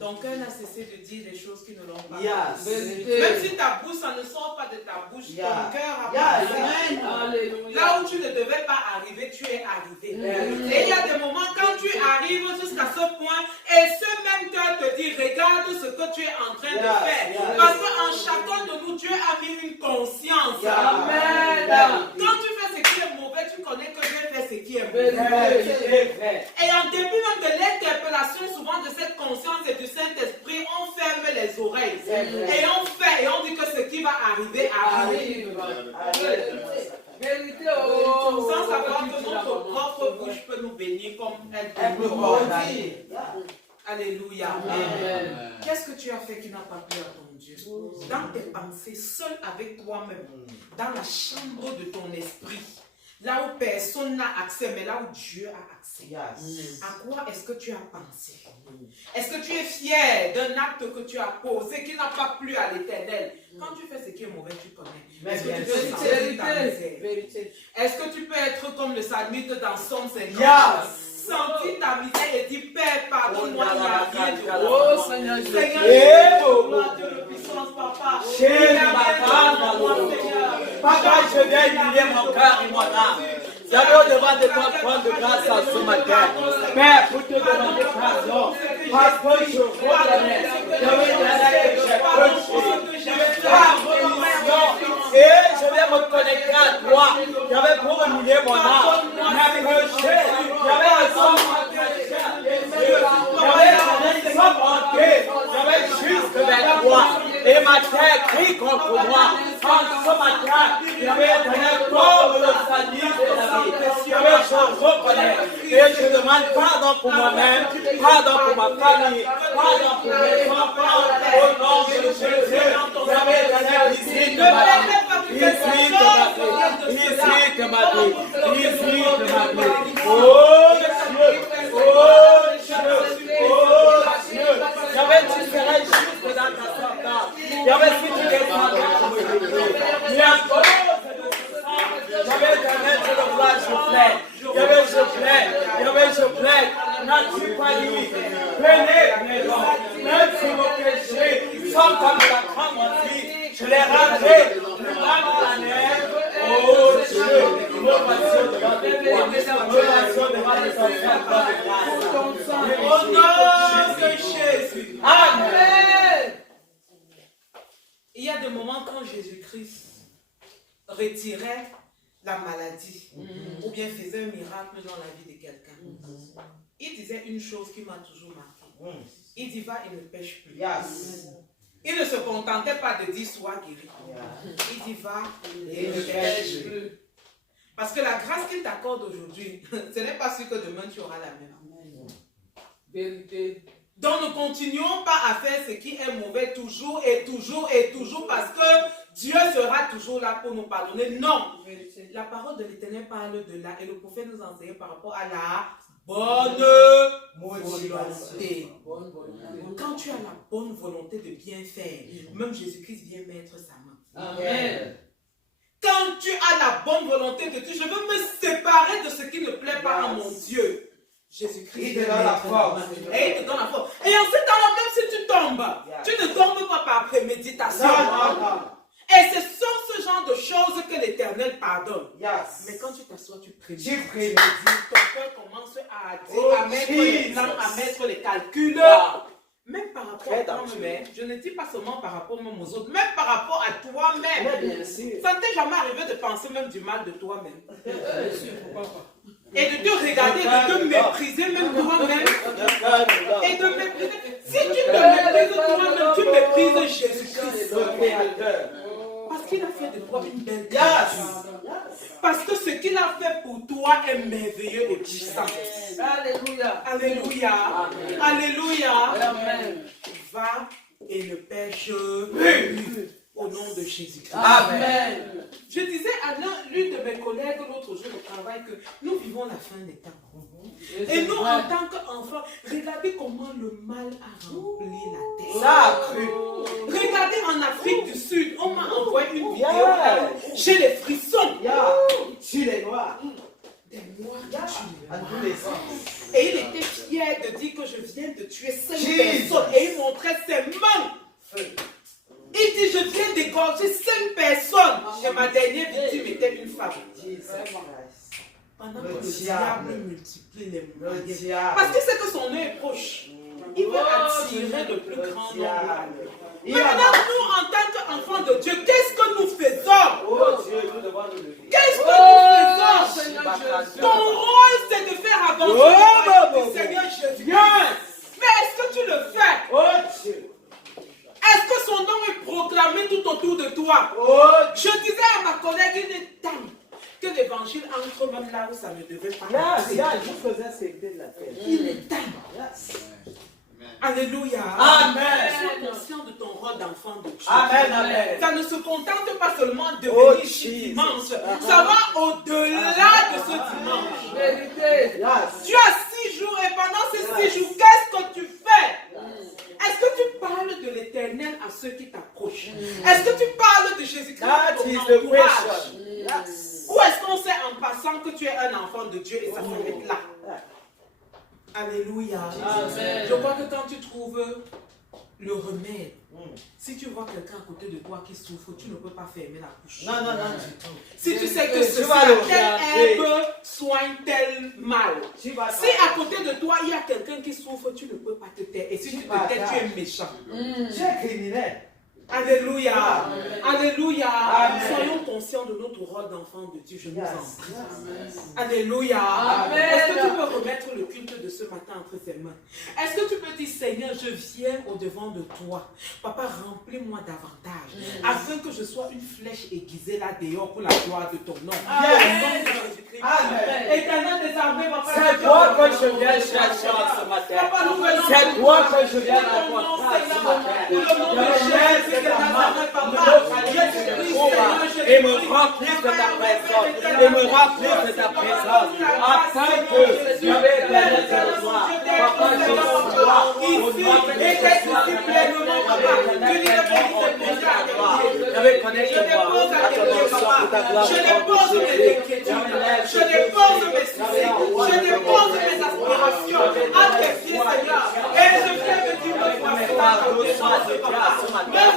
Ton cœur n'a cessé de dire des choses qui ne l'ont pas. Même si ta bouche, ça ne sort pas de ta bouche, ton cœur a passé. Là où tu ne devais pas arriver, tu es arrivé. Et il y a des moments quand tu arrives jusqu'à ce point, et ce même cœur te dit, regarde ce que tu es en train de faire. Parce qu'en chacun de nous, Dieu a mis une conscience. Amen. Quand tu fais ce qui est mauvais, tu connais que Dieu fait ce qui est mauvais. Et en dépit même de l'interpellation souvent de cette conscience et du Saint-Esprit, on ferme les oreilles. Et on fait, et on dit que ce qui va arriver, arrive. Sans savoir que notre propre bouche peut nous bénir comme elle peut nous bénir. Alléluia. Qu'est-ce que tu as fait qui n'a pas plu à ton Dieu? Dans tes pensées, seul avec toi-même, dans la chambre de ton esprit. Là où personne n'a accès, mais là où Dieu a accès. À quoi est-ce que tu as pensé? Est-ce que tu es fier d'un acte que tu as posé qui n'a pas plu à l'Éternel? Quand tu fais ce qui est mauvais, tu connais. Est-ce que tu peux sentir ta misère? Est-ce que tu peux être comme le psalmiste dans Somme 50? Sentir ta misère et dire, Père, pardonne-moi, il n'y a rien de bon. Oh Seigneur, gloire de la puissance, papa. Papa, je viens humilier mon cœur et mon âme. J'avais au-devant de toi prendre de grâce à ce matin. Père, pour te demander pardon. Parce que je reconnais. Et je vais me connecter à toi. J'avais pour humilier mon âme. J'avais juste vers toi. Et ma terre crie contre moi. En ce matin, j'avais donné comme le salut de la vie. Je reconnais. Et je demande pardon pour moi-même, pardon pour ma famille, pardon pour mes enfants. Au nom de Jésus, j'avais donné visite de ma vie. Visite de ma vie. Visite de ma vie. Oh Dieu, oh Dieu, oh Dieu. J'avais tu serais juste dans ta sorte. J'avais si tu descendais pour me délivrer. Mais à cause de ça, j'avais donné de le voir, je plaide. Je plaide. N'as-tu pas dit, venez, mes dons, même si vos péchés sont comme la cramoisie, je les rendrai plus bas dans la neige. Oh Dieu, me voici devant tes toi, me voici devant tes enfants. Au nom de Jésus. Amen. Il y a des moments quand Jésus-Christ retirait la maladie ou bien faisait un miracle dans la vie de quelqu'un. Il disait une chose qui m'a toujours marqué. Il dit va et ne pêche plus. Il ne se contentait pas de dire sois guéri. Il dit va et ne pêche plus. Parce que la grâce qu'il t'accorde aujourd'hui, ce n'est pas sûr que demain tu auras la même. Vérité. Donc ne continuons pas à faire ce qui est mauvais toujours et toujours et toujours parce que Dieu sera toujours là pour nous pardonner. Non. La parole de l'Éternel parle de là et le prophète nous enseigne par rapport à la bonne volonté. Quand tu as la bonne volonté de bien faire, même Jésus-Christ vient mettre sa main. Amen. quand tu as la bonne volonté de Dieu, je veux me séparer de ce qui ne plaît pas à mon Dieu. Jésus-Christ. Il te donne la force. Et il te donne la force. Et en ce temps-là, même si tu tombes, tu ne tombes pas par préméditation. Non. Et ce sont ce genre de choses que l'Éternel pardonne. Mais quand tu t'assois, tu prémédites. Ton cœur commence à dire, à mettre les plans, à mettre les calculs. Même par rapport à toi-même, je ne dis pas seulement par rapport même aux autres, même par rapport à toi-même. Ça ne t'est jamais arrivé de penser même du mal de toi-même. Et de te regarder, de te mépriser même toi-même. Et de mépriser. Si tu te méprises toi-même, tu méprises Jésus-Christ. Parce qu'il a fait de toi une belle créature. Parce que ce qu'il a fait pour toi est merveilleux et puissant. Alléluia. Alléluia. Alléluia. Amen. Va et ne pêche plus. Au nom de Jésus-Christ. Amen. Je disais à l'une de mes collègues l'autre jour au travail que nous vivons la fin des temps. Et nous, en tant qu'enfants, regardez comment le mal a rempli la terre. Regardez en Afrique du Sud, on m'a envoyé une vidéo. J'ai les frissons. Tu les noirs. Des noirs qui tuent. Et il était fier de dire que je viens de tuer 5 personnes. Et il montrait ses mains. Il dit, je viens d'égorger 5 personnes. Et ma dernière victime était une femme. Pendant que le diable multiplie les moyens. Parce qu'il sait que son œil est proche. Il veut attirer le plus grand nombre. Maintenant, nous, en tant qu'enfants de Dieu, qu'est-ce que nous faisons? Qu'est-ce que nous faisons? Ton rôle, c'est de faire avancer le Seigneur Jésus. Mais est-ce que tu le fais? Est-ce que son nom est proclamé tout autour de toi? Je disais à ma collègue, il est temps que l'évangile entre même là où ça ne devait pas entrer. Il est temps. Alléluia. Amen. Sois conscient de ton rôle d'enfant de Dieu. Amen. Ça ne se contente pas seulement de venir ce dimanche. Ça va au-delà de ce dimanche. Tu as 6 jours et pendant ces 6 jours, qu'est-ce que tu fais? Est-ce que tu parles de l'Éternel à ceux qui t'approchent? Est-ce que tu parles de Jésus-Christ à ton entourage? Ou est-ce qu'on sait en passant que tu es un enfant de Dieu et ça s'arrête là? Alléluia. Amen. Je crois que quand tu trouves le remède, si tu vois quelqu'un à côté de toi qui souffre, tu ne peux pas fermer la bouche. Non. Si tu sais que telle herbe soigne tel mal. Si à côté de toi, il y a quelqu'un qui souffre, tu ne peux pas te taire. Et si tu te tais, tu es méchant. Tu es criminel. Alléluia. Alléluia. Soyons conscients de notre rôle d'enfant de Dieu. Je nous en prie. Alléluia. Est-ce que tu peux remettre le culte de ce matin entre ses mains? Est-ce que tu peux dire, Seigneur, je viens au-devant de toi. Papa, remplis-moi davantage. Afin que je sois une flèche aiguisée là dehors pour la gloire de ton nom. Amen. Éternel des armées, papa. C'est toi que je viens chercher ce matin. C'est toi que je viens apporter ce matin. Et me remplir de ta présence, et me remplir de ta présence, afin que je vais connaître le soir. Papa, je suis au nom de Jésus, je vais connaître je dépose mes inquiétudes, je dépose mes soucis, je dépose mes aspirations à tes pieds, Seigneur. Et je viens de dire, me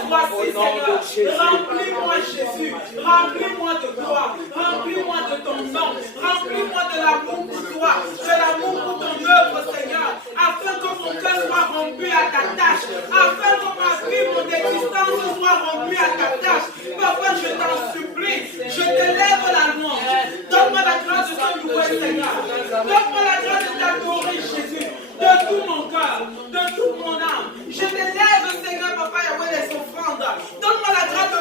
voici, Seigneur. Remplis-moi, Jésus. Remplis-moi de toi. Remplis-moi de ton nom. Remplis-moi de l'amour pour toi. De l'amour pour ton œuvre, Seigneur. Afin que mon cœur soit rompu à ta tâche. Afin que ma vie, mon existence soit rompue à ta tâche. Papa, je t'en supplie. Je t'élève la louange. Donne-moi la grâce de te louer, Seigneur. Donne-moi la grâce de t'adorer, Jésus. De tout mon cœur, de toute mon âme. Je t'élève, Seigneur, Papa, Yahweh, les offrandes. Donne-moi la grâce de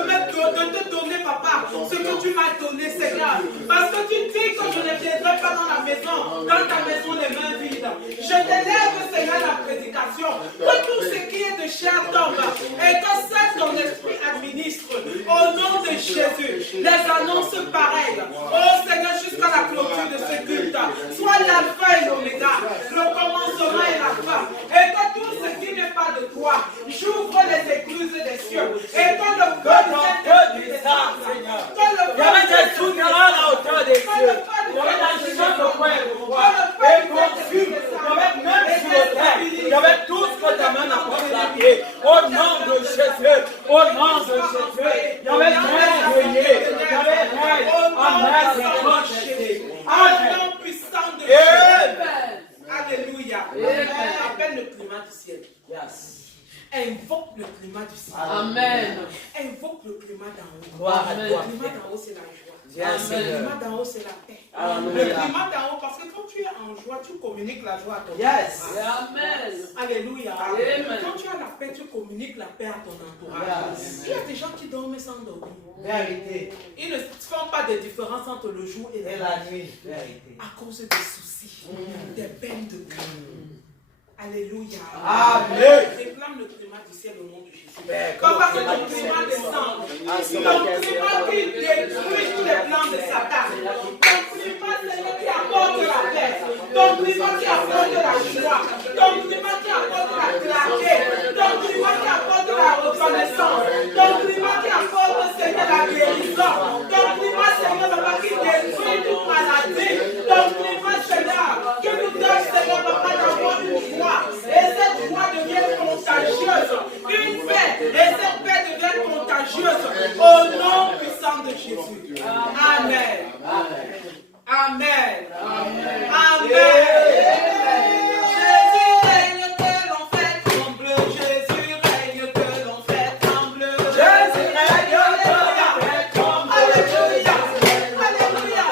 te donner, Papa, ce que tu m'as donné, Seigneur. Parce que tu dis que je ne viendrai pas dans la maison, dans ta maison les mains vides. Je t'élève, Seigneur, la prédication. Que tout ce qui est de chair tombe et que seul ton esprit administre. Au nom de Jésus, les annonces pareilles. Oh Seigneur, jusqu'à la clôture de ce culte. Sois l'alpha et l'oméga, le commencement et la fin. Et que tout ce qui n'est pas de toi, j'ouvre les écluses des cieux. Et que le feu de Saint-Esprit descende. Que le feu nom de Jésus. Yahweh, Yahweh, Yahweh, Amen, Jésus. Au nom puissant de Jésus. Alléluia. Appelle le climat du ciel. Yes. Invoque le climat du ciel. Amen. Invoque le climat d'en haut. Gloire à Le toi. climat d'en haut, c'est la joie. Yes, Le Seigneur. climat d'en haut, c'est la paix. Amen. Le climat d'en haut, parce que quand tu es en joie, tu communiques la joie à ton Yes. entourage. Amen. Alléluia. Amen. Quand tu as la paix, tu communiques la paix à ton entourage. Yes. Il y a des gens qui dorment sans dormir. Vérité. Ils ne font pas de différence entre le jour et Et la la nuit. Vérité. à cause des soucis, des peines de cœur. Alléluia. Amen. Réclame le climat du ciel au nom de Jésus. Mais Papa, que comment ton climat descende. Ah, Ton climat qui détruit tous les plans de Satan. Ton climat, Seigneur, qui apporte la paix. Ton climat qui apporte la joie. Ton climat qui apporte la clarté. Ton climat qui apporte la reconnaissance. Ton climat qui apporte, Seigneur, la guérison. Ton climat, Seigneur, Papa, qui détruit toute maladie. Ton climat, Seigneur, qui nous donne, Seigneur, Papa, d'avoir une joie. Et cette joie devient contagieuse. Une paix. Et cette paix devient contagieuse. Au nom puissant de Jésus. Amen. Amen. Amen. Amen. Jésus règne, que l'on fait trembler. Jésus règne, que l'on fait trembler. Jésus règne, que l'on fait trembler. Alléluia. Alléluia.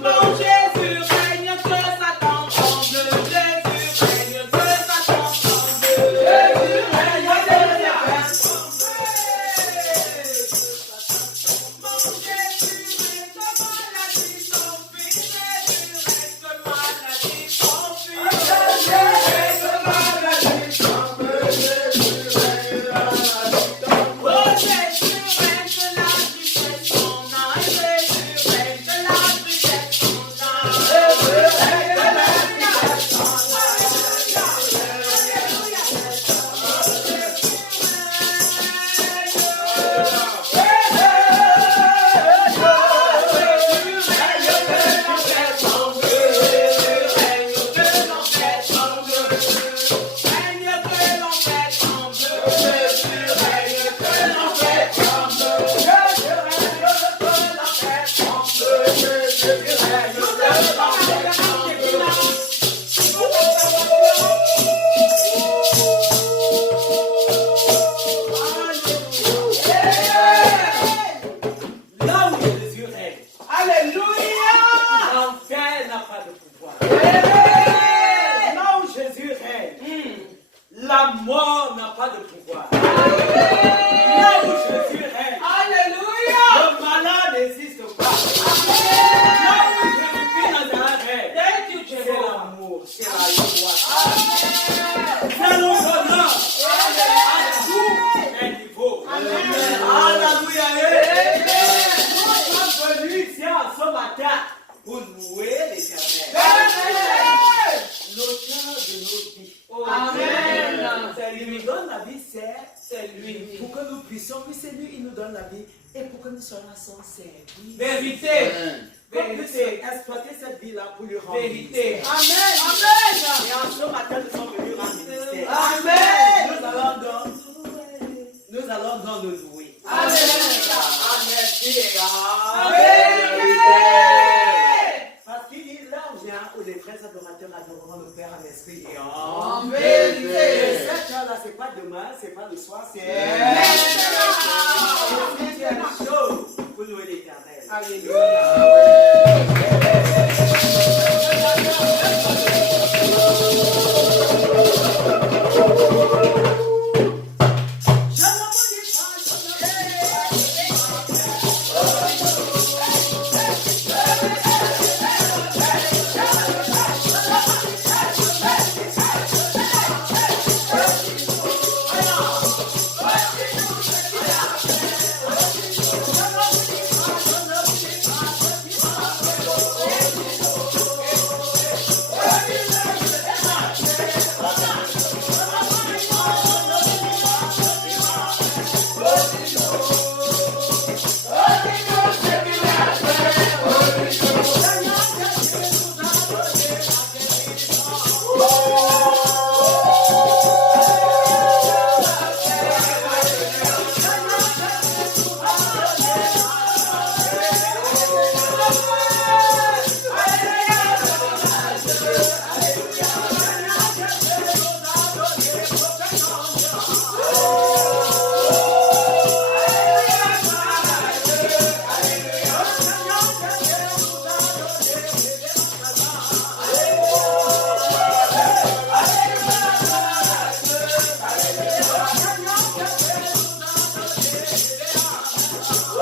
Non, Jésus règne, que Satan tremble. Jésus règne, que Satan tremble. Jésus règne, que Satan tremble. Mon Jésus règne, que maladie s'enfuit. Jésus règne, que maladie s'enfuit. Jésus règne, que maladie s'enfuit. Oh, Jésus règne, que la tristesse s'en aille. Jésus règne, que la tristesse s'en aille. Jésus règne, que la tristesse s'en Là où Jésus règne, Alléluia! l'enfer n'a pas de pouvoir. Là où Jésus règne, la mort n'a pas de pouvoir. Là où Jésus règne, Alléluia! le malade n'existe pas. Là où Jésus-Christ Nazareth règne, Thank you, c'est Jehovah. l'amour, c'est la joie. C'est le bonheur. À tous les niveaux. Alléluia. Nous sommes venus ici ce matin pour louer l'Éternel, l'auteur de nos vies. Amen. C'est lui qui nous donne la vie, c'est lui. Pour que nous puissions, oui, c'est lui qui nous donne la vie et pour que nous soyons à son service. Vérité. Qu'on puisse exploiter cette vie-là pour lui rendre Vérité. ministère. Amen. Amen. Et en ce matin, nous sommes venus rendre ministère. Amen. Nous allons donc le louer. Amen. Amen. Parce qu'il dit là où vient où les frères adorateurs adoreront le Père en esprit et en vérité. Et cette heure-là, c'est pas demain, c'est pas le soir, c'est c'est chaud pour louer l'Éternel. Alléluia.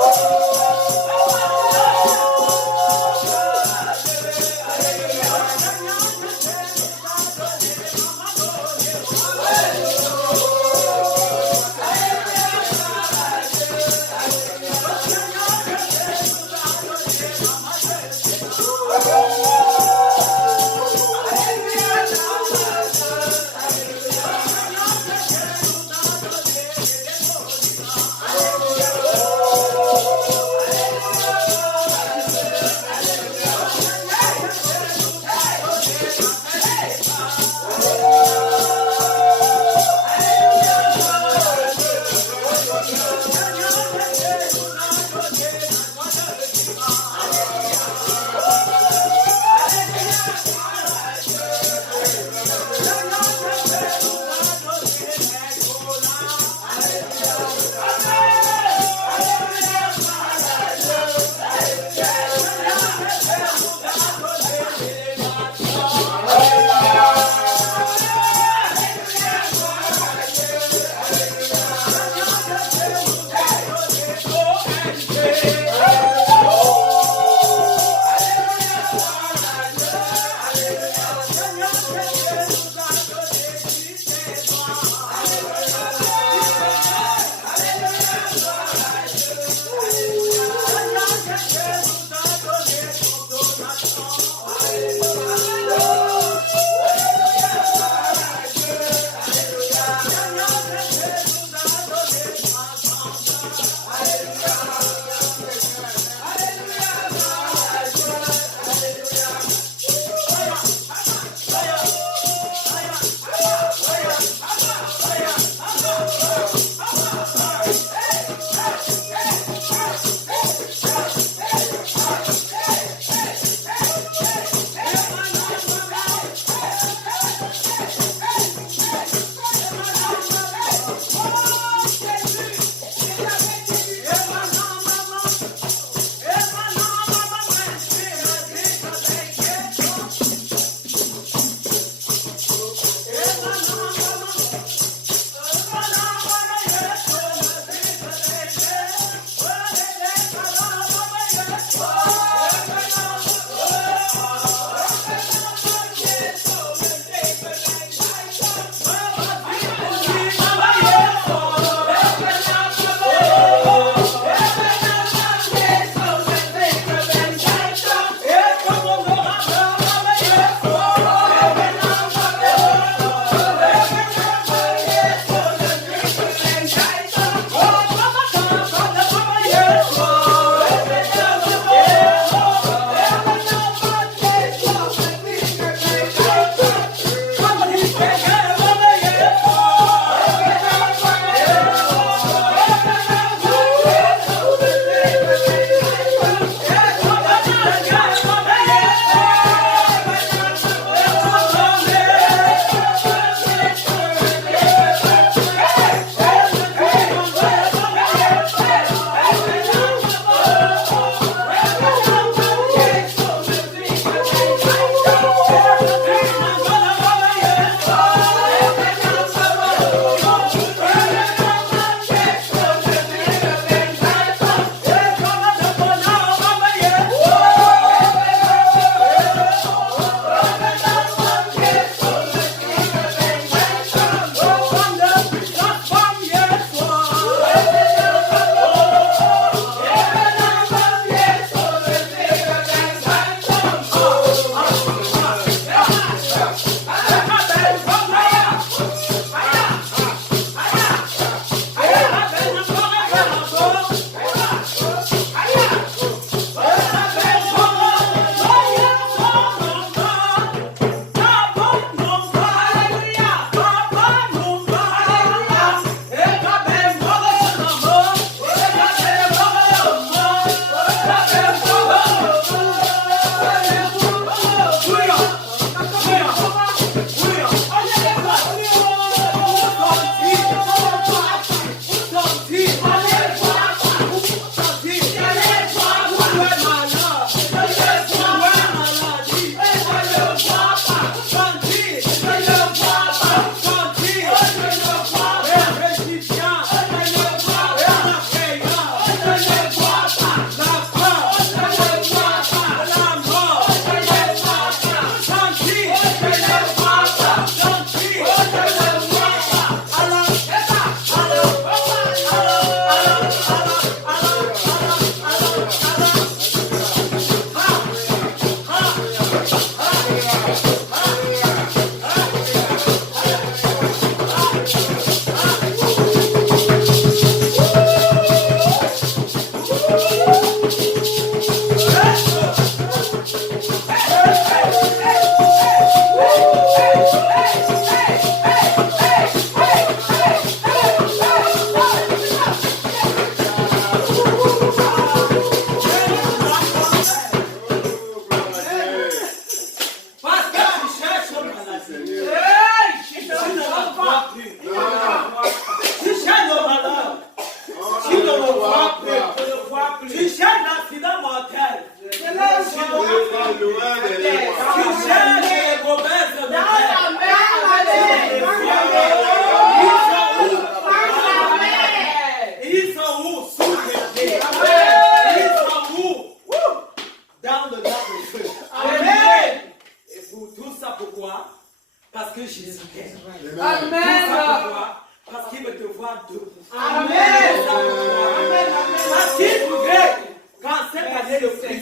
Oh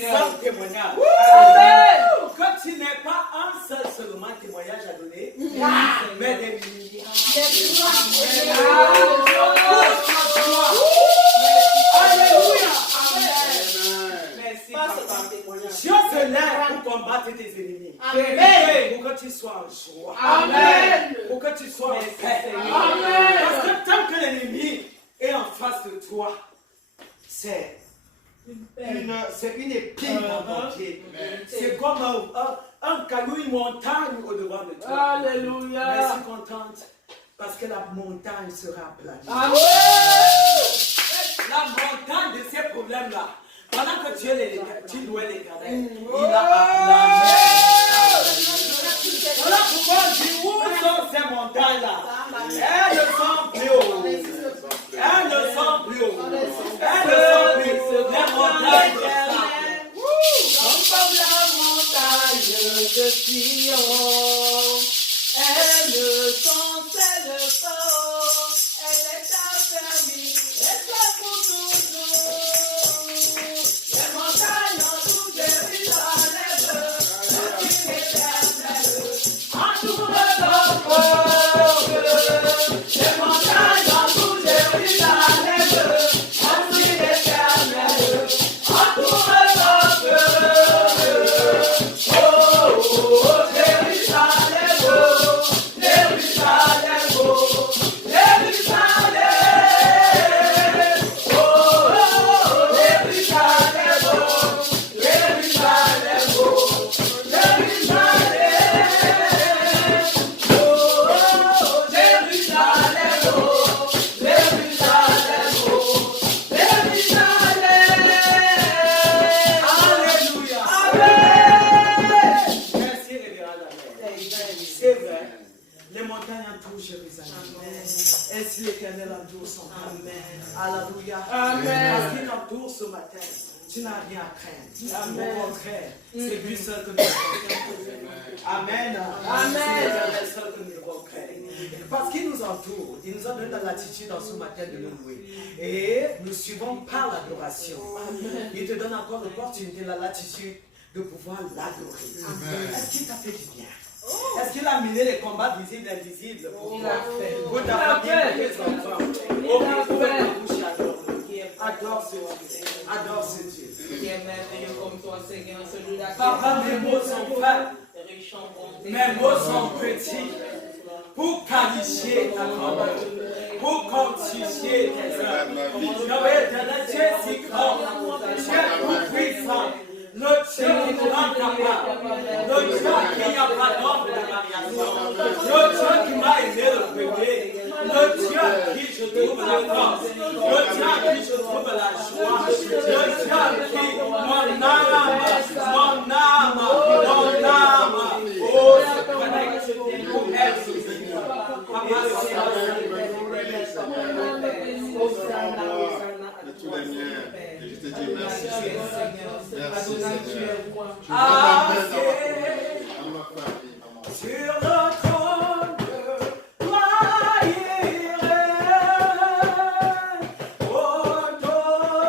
puissant témoignage. Que tu n'aies pas un seul seulement témoignage à donner, mais des milliers. Alléluia. Dieu se lève pour combattre tes ennemis. Pour que tu sois en joie. Pour que tu sois en paix. Parce que tant que l'ennemi est en face de toi, c'est une épine dans ton pied. C'est comme un caillou, une montagne au-devant de toi. Alléluia. Mais je suis contente parce que la montagne sera aplatie. La montagne de ces problèmes-là, pendant que tu louais l'Éternel, il a aplani. Voilà pourquoi je dis, où sont ces montagnes-là? Elles ne sont plus hautes. Elles ne sont plus hautes. Elles ne sont plus hautes. Les montagnes de Comme la montagne de Sion, elles sont celles fortes, elle est affermie, et c'est pour toujours. Les montagnes en tout Jérusalem, le Dieu éternel, en tout le peuple. Les montagnes en tout Jérusalem, en Dieu éternel, en tout le peuple. Ainsi l'Éternel entoure son peuple. Alléluia. Parce qu'il entoure ce matin, tu n'as rien à craindre. Au contraire, c'est lui seul que nous devons. Amen. C'est l'Éternel seul que nous devons craindre. Parce qu'il nous entoure, il nous a donné la latitude en ce matin de le louer. Et nous suivons par l'adoration. Il te donne encore l'opportunité, la latitude de pouvoir l'adorer. Est-ce qu'il t'a fait du bien? Est-ce qu'il a mené les combats visibles et invisibles pour toi? Pour ta famille, pour tes enfants. Adore ce Dieu. Adore ce Dieu. Qui est merveilleux comme toi, Seigneur, celui-là. Papa, mes mots sont faibles. Mes mots sont petits. Pour qualifier ta parole. Pour quantifier tes œuvres. Tu es si grand. Tu es tout puissant. Le Dieu qui nous rend capable, le Dieu qui n'a pas d'ombre de variation, le Dieu qui m'a aidé le premier, le Dieu à qui je trouve la force, le Dieu à qui je trouve la joie, le Dieu à qui mon âme, oh, se connecte pour être béni. Papa, tous les miens. Et je te dis merci, Seigneur. Merci, Seigneur. Sur le trône de gloire,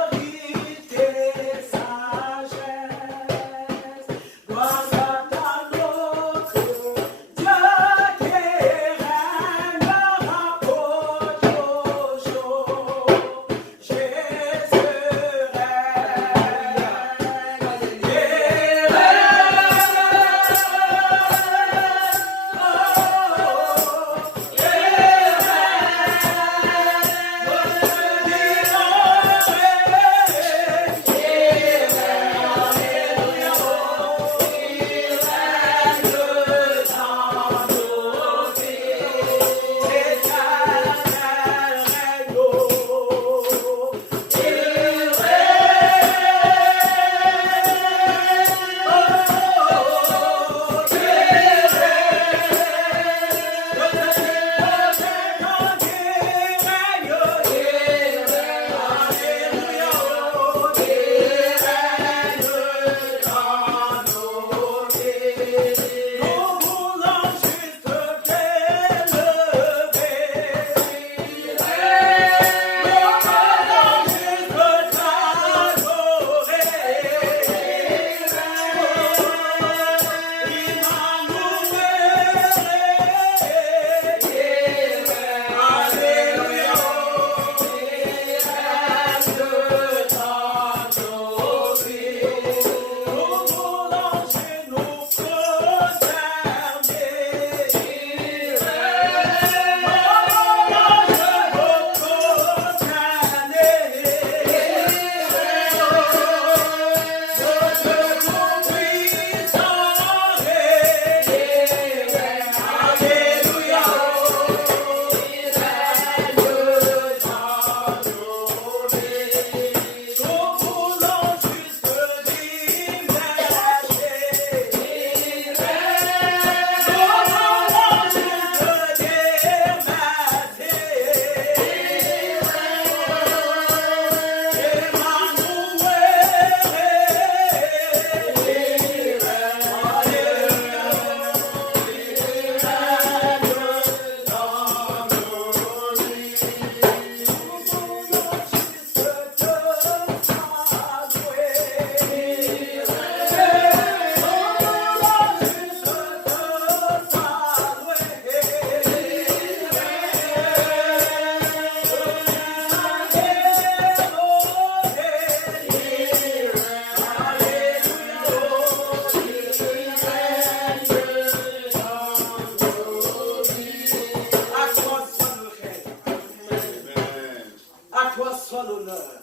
autorité, sagesse, gloire à notre Dieu qui règnera pour toujours.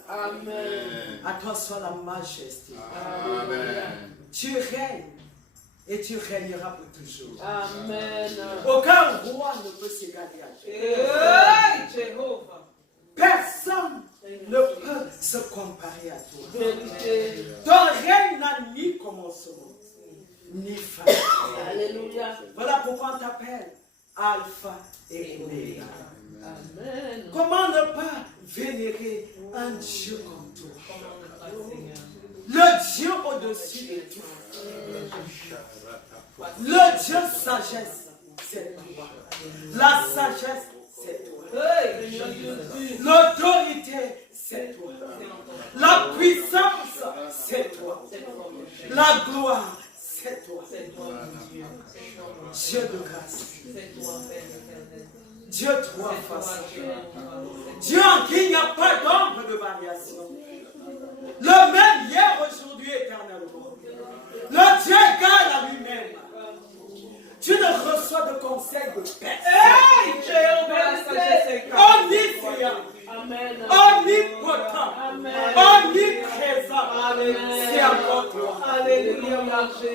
Amen. À toi soit la majesté. Amen. Tu règnes et tu régneras pour toujours. Amen. Aucun roi ne peut s'égaler à toi. Hey, Jéhovah. Personne ne peut se comparer à toi. Vérité. Ton règne n'a ni commencement, ni fin. Alléluia. Voilà pourquoi on t'appelle Alpha et Oméga. Amen. Comment ne pas vénérer un Dieu comme toi? Le Dieu au-dessus de tout. Le Dieu sagesse, c'est toi. La sagesse, c'est toi. L'autorité, c'est toi. La puissance, c'est toi. La gloire, c'est toi. Dieu de grâce. Dieu trois façons. Dieu en qui il n'y a pas d'ombre de variation. Le même hier, aujourd'hui, éternellement. Le Dieu égal à lui-même. Tu ne reçois de conseils de personne. Hey, Jéhovah, Omniscient, Amen. omnipotent, Amen. omniprésent. C'est encore toi. Alléluia.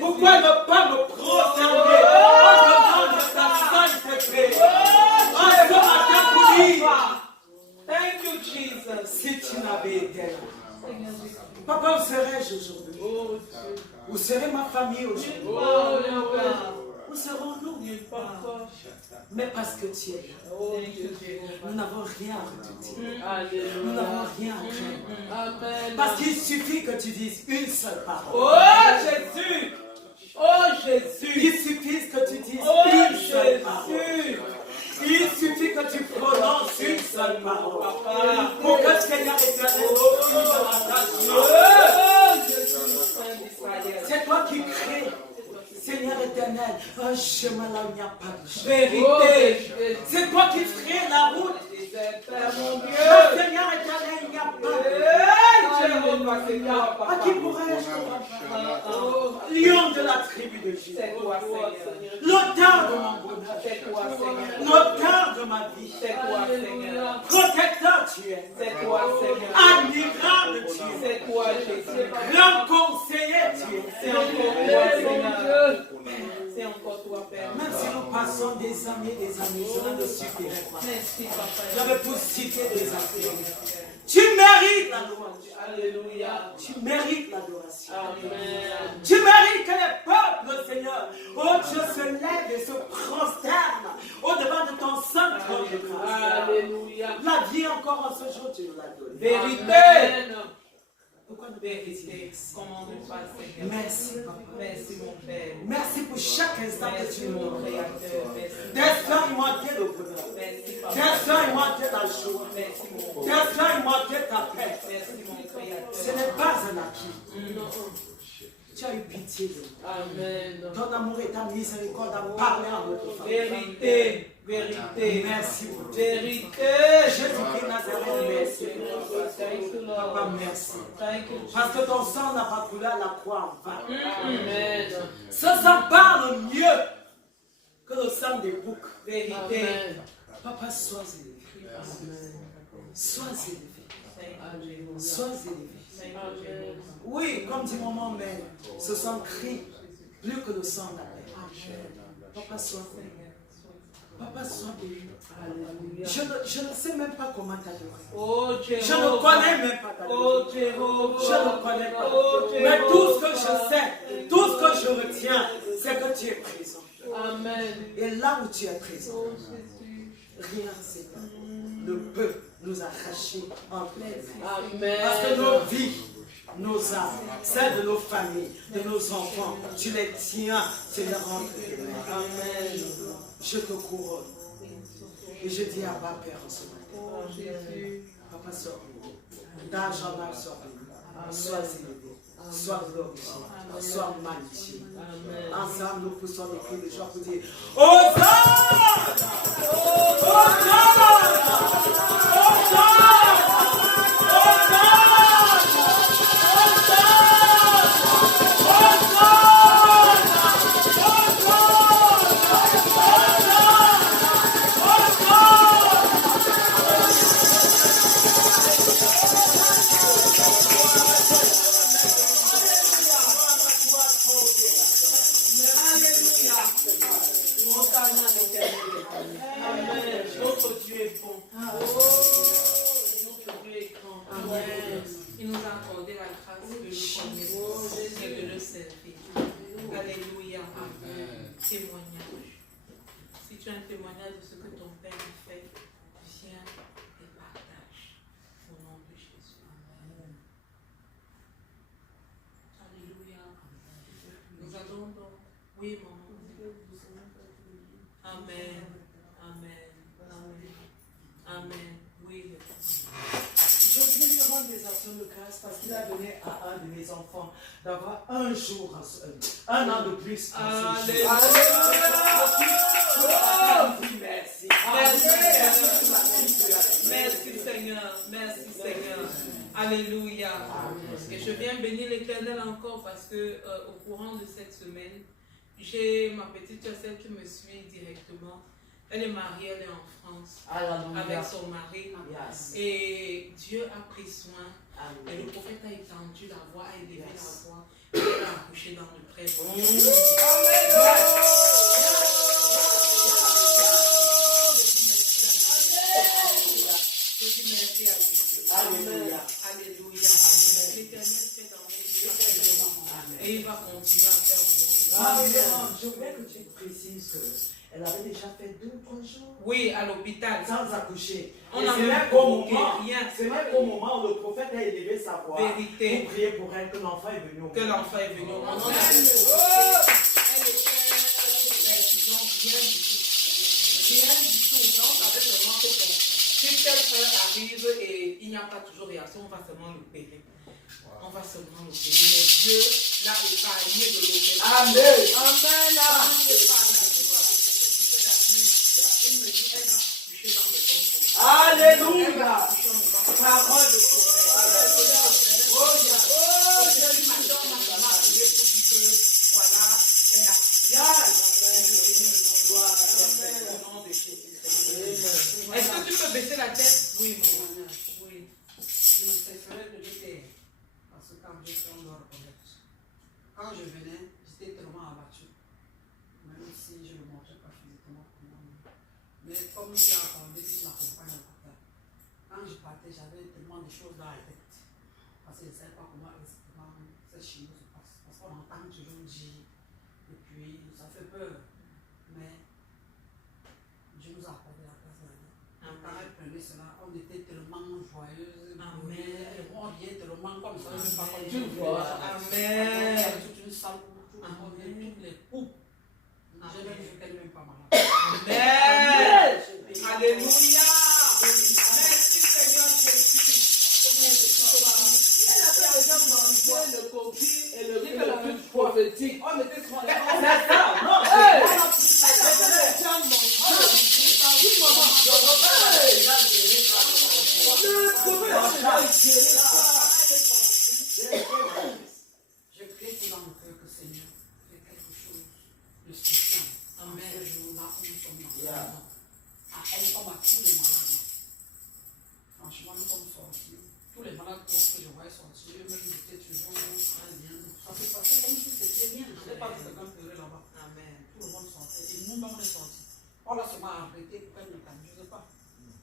Pourquoi ne pas me prosterner au-devant de ta sainteté? En ce matin pour dire, Thank you, Jesus. si tu n'avais été là. Papa, où serais-je aujourd'hui? Où serait ma famille aujourd'hui? Oh, Où serons-nous? Mais parce que tu es là, nous n'avons rien à redouter. Nous n'avons rien à craindre. Amen. Parce qu'il suffit que tu dises une seule parole. Oh, Jésus. Oh, Jésus. Il suffit que tu dises Oh, une seule parole. Jésus. Il suffit que tu prononces une seule parole. Papa. Pour que le Seigneur éternel continue de l'attacher. Oh, Jésus, Saint d'Israël. C'est toi qui crées, Seigneur éternel, un chemin là où il n'y a pas de chemin. Vérité. C'est toi qui crées la route. Père, mon Dieu. Oh, Seigneur éternel, il n'y a pas de Hey, Jéhovah, c'est toi, À papa. qui pourrais-je Lion de la tribu de Juda. C'est toi, Seigneur. L'auteur de mon bonheur. C'est toi, Seigneur. L'auteur de ma vie. C'est toi, Seigneur. Protecteur tu es. C'est toi, Seigneur. Admirable tu es. C'est toi, Jésus. Grand conseiller tu es. C'est encore toi, Seigneur. C'est encore toi, Père. Même si nous passons des années, cela ne suffirait pas. Merci, papa. J'avais pour citer des années. Tu mérites la louange. Alléluia. Tu mérites l'adoration. Amen. Tu mérites que les peuples, Seigneur, oh Dieu, se lèvent et se prosternent au-devant de ton saint trône de grâce. Alléluia. La vie encore en ce jour, tu nous l'as donnée. Vérité. Pourquoi nous Vérité. Comment nous pas, Seigneur. Merci, Papa. Merci, mon Père. Merci pour chaque instant que Merci, tu nous mon donnes. Créateur. Merci. Destin aimanté de bonheur. Merci, papa. Destin aimanté la joie. Merci, mon Père. Destin aimanté ta paix. Merci, mon Créateur. Ce n'est pas un acquis. Tu as eu pitié de nous. Amen. Ton amour et ta miséricorde a parlé en notre faveur. Vérité. Vérité. Merci pour tout. Vérité. Jésus-Christ Nazareth, merci. Thank you, Papa, Lord. merci. Thank you, Jesus. Parce que ton sang n'a pas coulé à la croix en vain. Amen. Ce sang parle mieux que le sang des boucs. Vérité. Amen. Papa, sois élevé. Sois élevé. Thank you, Jesus. Sois élevé. Thank you, Jesus. Oui, comme dit maman, mais ce sang crie plus que le sang d'appel. Papa, sois béni. Papa, sois béni. Je ne sais même pas comment t'adorer. Oh, Je ne Jéhovah. connais même pas Oh, t'adorer. Jéhovah. Je ne connais pas. Oh, Mais tout ce que Jéhovah. je sais, tout ce que je retiens, c'est que tu es présent. Amen. Et là où tu es présent, Oh, Jésus. rien, Seigneur, ne peut nous arracher entre les mains. Amen. Parce que nos vies, nos âmes, celles de nos familles, de nos enfants, tu les tiens, Seigneur, entre tes mains. Amen. Je te couronne. Et je dis à ma Père en ce matin, Oh, Jésus. Papa, sois béni. D'âge en âge, sois béni. Sois élevé, sois glorifié, sois magnifié. Amen. Ensemble, nous poussons les cris de joie pour dire Hosanna! Hosanna! accordé la grâce de le connaître et de le servir. Alléluia. Témoignage. Si tu as un témoignage de ce que ton Père a fait, viens et partage. Au nom de Jésus. Alléluia. Nous allons donc. Oui, maman. Amen. Amen. Amen. Amen. Oui. Je voulais lui rendre des actions de grâce parce qu'il a donné à un de mes enfants d'avoir un jour, un an de plus. Alléluia. Merci. Merci Seigneur. Merci Seigneur. Alléluia. Et je viens bénir l'Éternel encore parce que au courant de cette semaine, j'ai ma petite soeur, celle qui me suit directement. Elle est mariée, elle est en France avec son mari. Et Dieu a pris soin. Et le prophète a étendu la voix, a élevé la voix. Et elle a accouché dans de très bons. Je dis merci à Dieu. Alléluia. Alléluia. L'Éternel fait dans mes vies. Et il va continuer à faire au nom de Dieu. Je voulais que tu précises qu'elle avait déjà fait 2 ou 3 jours. Oui, à l'hôpital. Sans accoucher. On n'a c'est même même rien. C'est même au moment où le prophète a élevé sa voix. Vérité. Pour prier pour elle que l'enfant est venu au monde. Que l'enfant est venu au monde. On avait provoqué. Elle était donc rien du tout. Rien du tout. Non, on savait seulement que bon, si tel frère arrive et il n'y a pas toujours réaction, on va seulement l'opérer. On va seulement l'opérer. Mais Dieu l'a épargné de l'opérer. Amen. Amen. Il me dit, elle va coucher dans le bon sens. Alléluia. Parole de Est-ce que tu peux baisser la tête? Oui, maman. Oui. Je me cesserai de le taire. Parce que quand je suis en dehors, quand je venais, j'étais tellement abattu. Même si je ne montrais pas physiquement. Mais comme j'ai entendu que je m'accompagne à partir. Quand je partais, j'avais tellement de choses dans la tête. Parce que je ne savais pas comment exactement cette chimie se passe. Parce qu'on entend toujours dire. Et puis, ça fait peur. Mais Dieu nous a accordé la place là. Quand elle prenait cela, on était tellement joyeuses. Amen. On vient tellement comme ça, même pas comme Tu vois. Amen. toute une salle où tout le monde vient, toutes les coupes. J'ai même vu qu'elle n'est même pas malade. Amen. Alléluia. Merci Seigneur Jésus. Elle avait déjà mangé le coquille et le culte prophétique. On était sur les C'est ça, non? Elle avait déjà mangé. Je prie tout dans mon cœur que Seigneur fait quelque chose de spécial. Amen. Ce jour-là où nous sommes dans la maison. À elle comme à tous les malades. Franchement, nous sommes sortis. Tous les malades que je voyais sortir, eux-mêmes étaient toujours très bien. Ça s'est passé comme si c'était rien. Je n'ai pas vu quelqu'un pleurer là-bas. Amen. Tout le monde sortait. Et nous, on est sortis. On l'a seulement arrêté pour qu'elle ne conduise pas.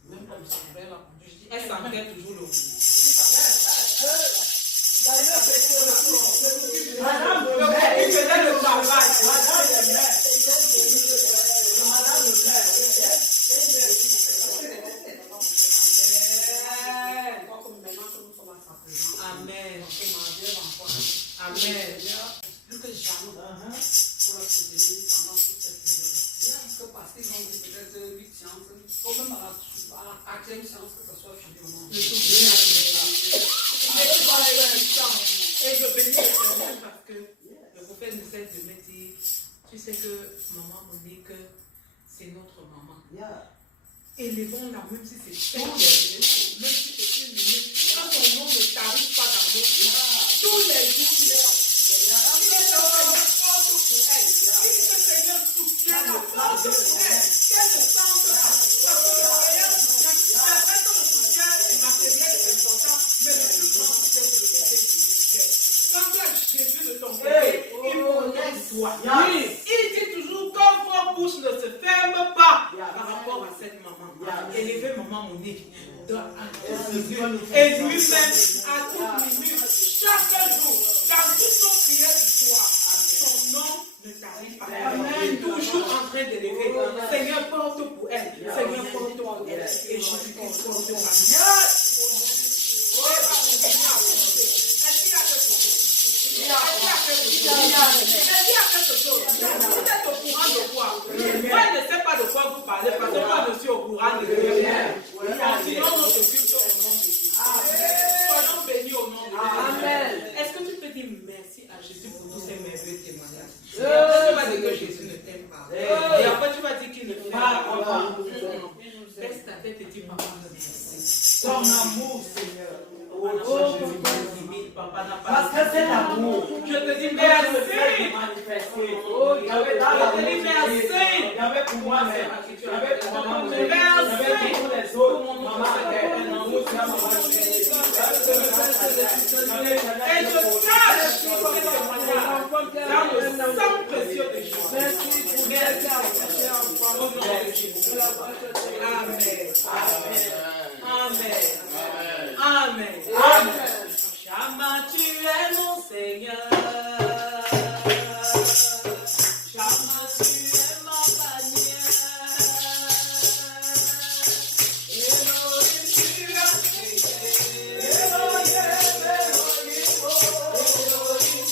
Même comme ça, elle a conduit. Je dis, Elle sentait toujours le goût. Madame le maire, il faisait le travail. Madame le maire. Madame le maire. Amen. Amen. Plus que jamais, pour la soutenir pendant toute cette période. Parce qu'ils ont dit peut-être 8 séances, ou même à la 4e séance que ça soit fini au monde. Et je bénis l'Éternel parce que le prophète ne cesse de me dire, tu sais que maman Monique, c'est notre maman. Élevons-la même si c'est une minute, même si c'est une minute. Quand son nom ne t'arrive pas dans nos vies, tous les jours, il est Seigneur la porte pour elle, qu'elle ne sente pas. Parce que le meilleur soutien, c'est vrai que le soutien matériel est important, mais le plus grand soutien, c'est le soutien spirituel. Quand tu as Jésus de ton côté, il connaît toi. Il dit toujours que vos bouches ne se ferment pas par rapport à cette maman. Élevez maman Monique. Et lui-même, à toute minute, Et Jésus-Christ comptera. Moi, je ne sais pas de quoi vous parlez parce que moi, je suis au courant de rien. Sinon, notre culte au nom de Jésus. Soyons bénis au nom de Jésus. Est-ce que tu peux dire merci à Jésus pour tous ces merveilleux témoignages? Tu vas dire que Jésus ne t'aime pas. Et après, tu vas dire qu'il ne fait pas. Baisse ta tête et dis, papa, merci. Ton amour, Seigneur. Parce que c'est l'amour. Je te dis merci. Je te dis merci. J'avais pour moi-même. J'avais pour maman. J'avais pour les autres. Maman, et je cache dans le sang précieux de Jésus. Merci au nom de Jésus. Amen. Amen. Amen. Chama, tu es mon Seigneur. Chama, tu es mon panier. Elohim, tu as créé. Elohim,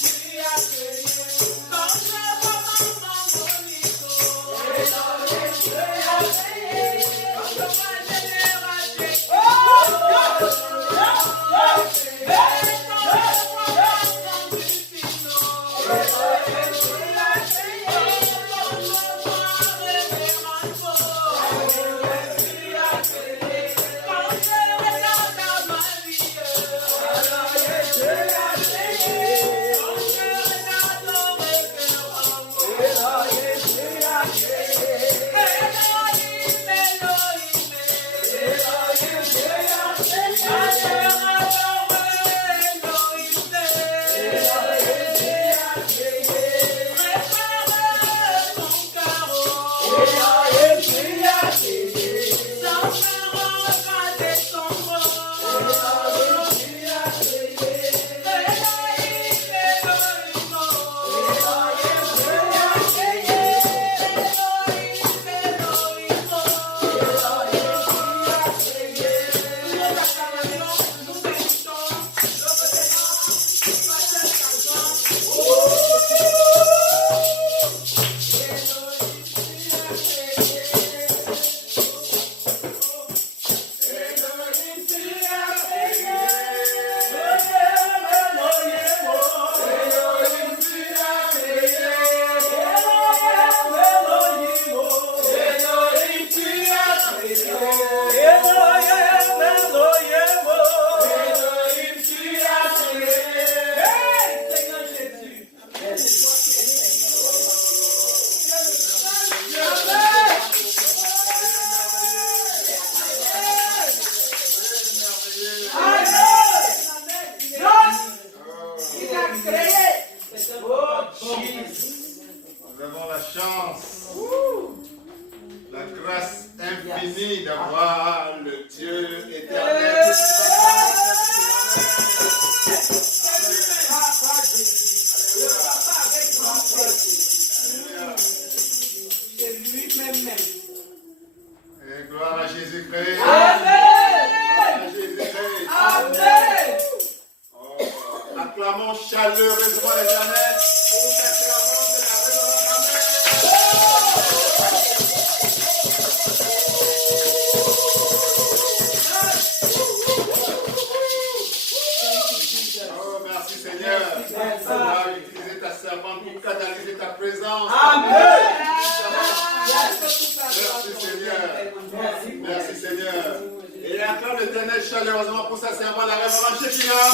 tu as créé. Quand je vois maman Monico. Elohim, tu as créé. Quand je vois génération. Nous avons la chance, la grâce infinie d'avoir le Dieu éternel. C'est lui-même. Et gloire à Jésus-Christ. Amen. Gloire à Jésus-Christ. Amen. Oh, acclamons chaleureusement l'Éternel pour cette grâce de la révérence. Oh, merci Seigneur. On va utiliser ta servante pour canaliser ta présence. Amen. Merci Seigneur. Merci Seigneur. Et acclame l'Éternel chaleureusement pour sa servante, la révérende Shekinah.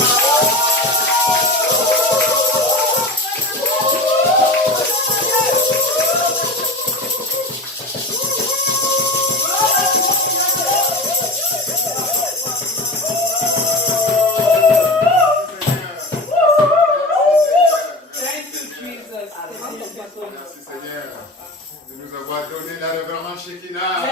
Merci Seigneur de nous avoir donné la révérende Shekinah.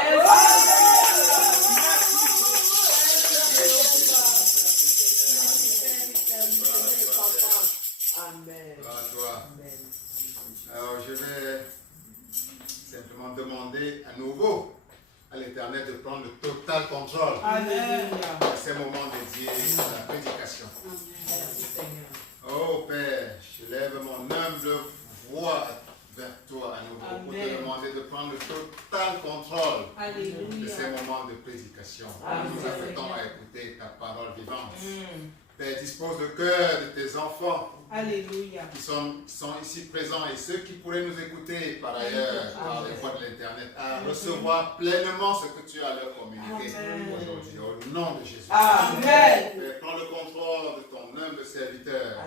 Amen. Gloire à toi. Alors je vais simplement demander à nouveau à l'Éternel de prendre le total contrôle Amen. de ces moments dédiés à la prédication. Merci Seigneur. Oh Père, je lève mon humble voix vers toi à nouveau pour te demander de prendre le total contrôle de ces moments de prédication. Nous nous apprêtons à écouter ta parole vivante. Père, dispose le cœur de tes enfants Alléluia. qui sont ici présents et ceux qui pourraient nous écouter par ailleurs par les voies de l'Internet à recevoir pleinement ce que tu as à leur communiquer aujourd'hui. Au nom de Jésus. Amen. Père, prends le contrôle de ton humble serviteur.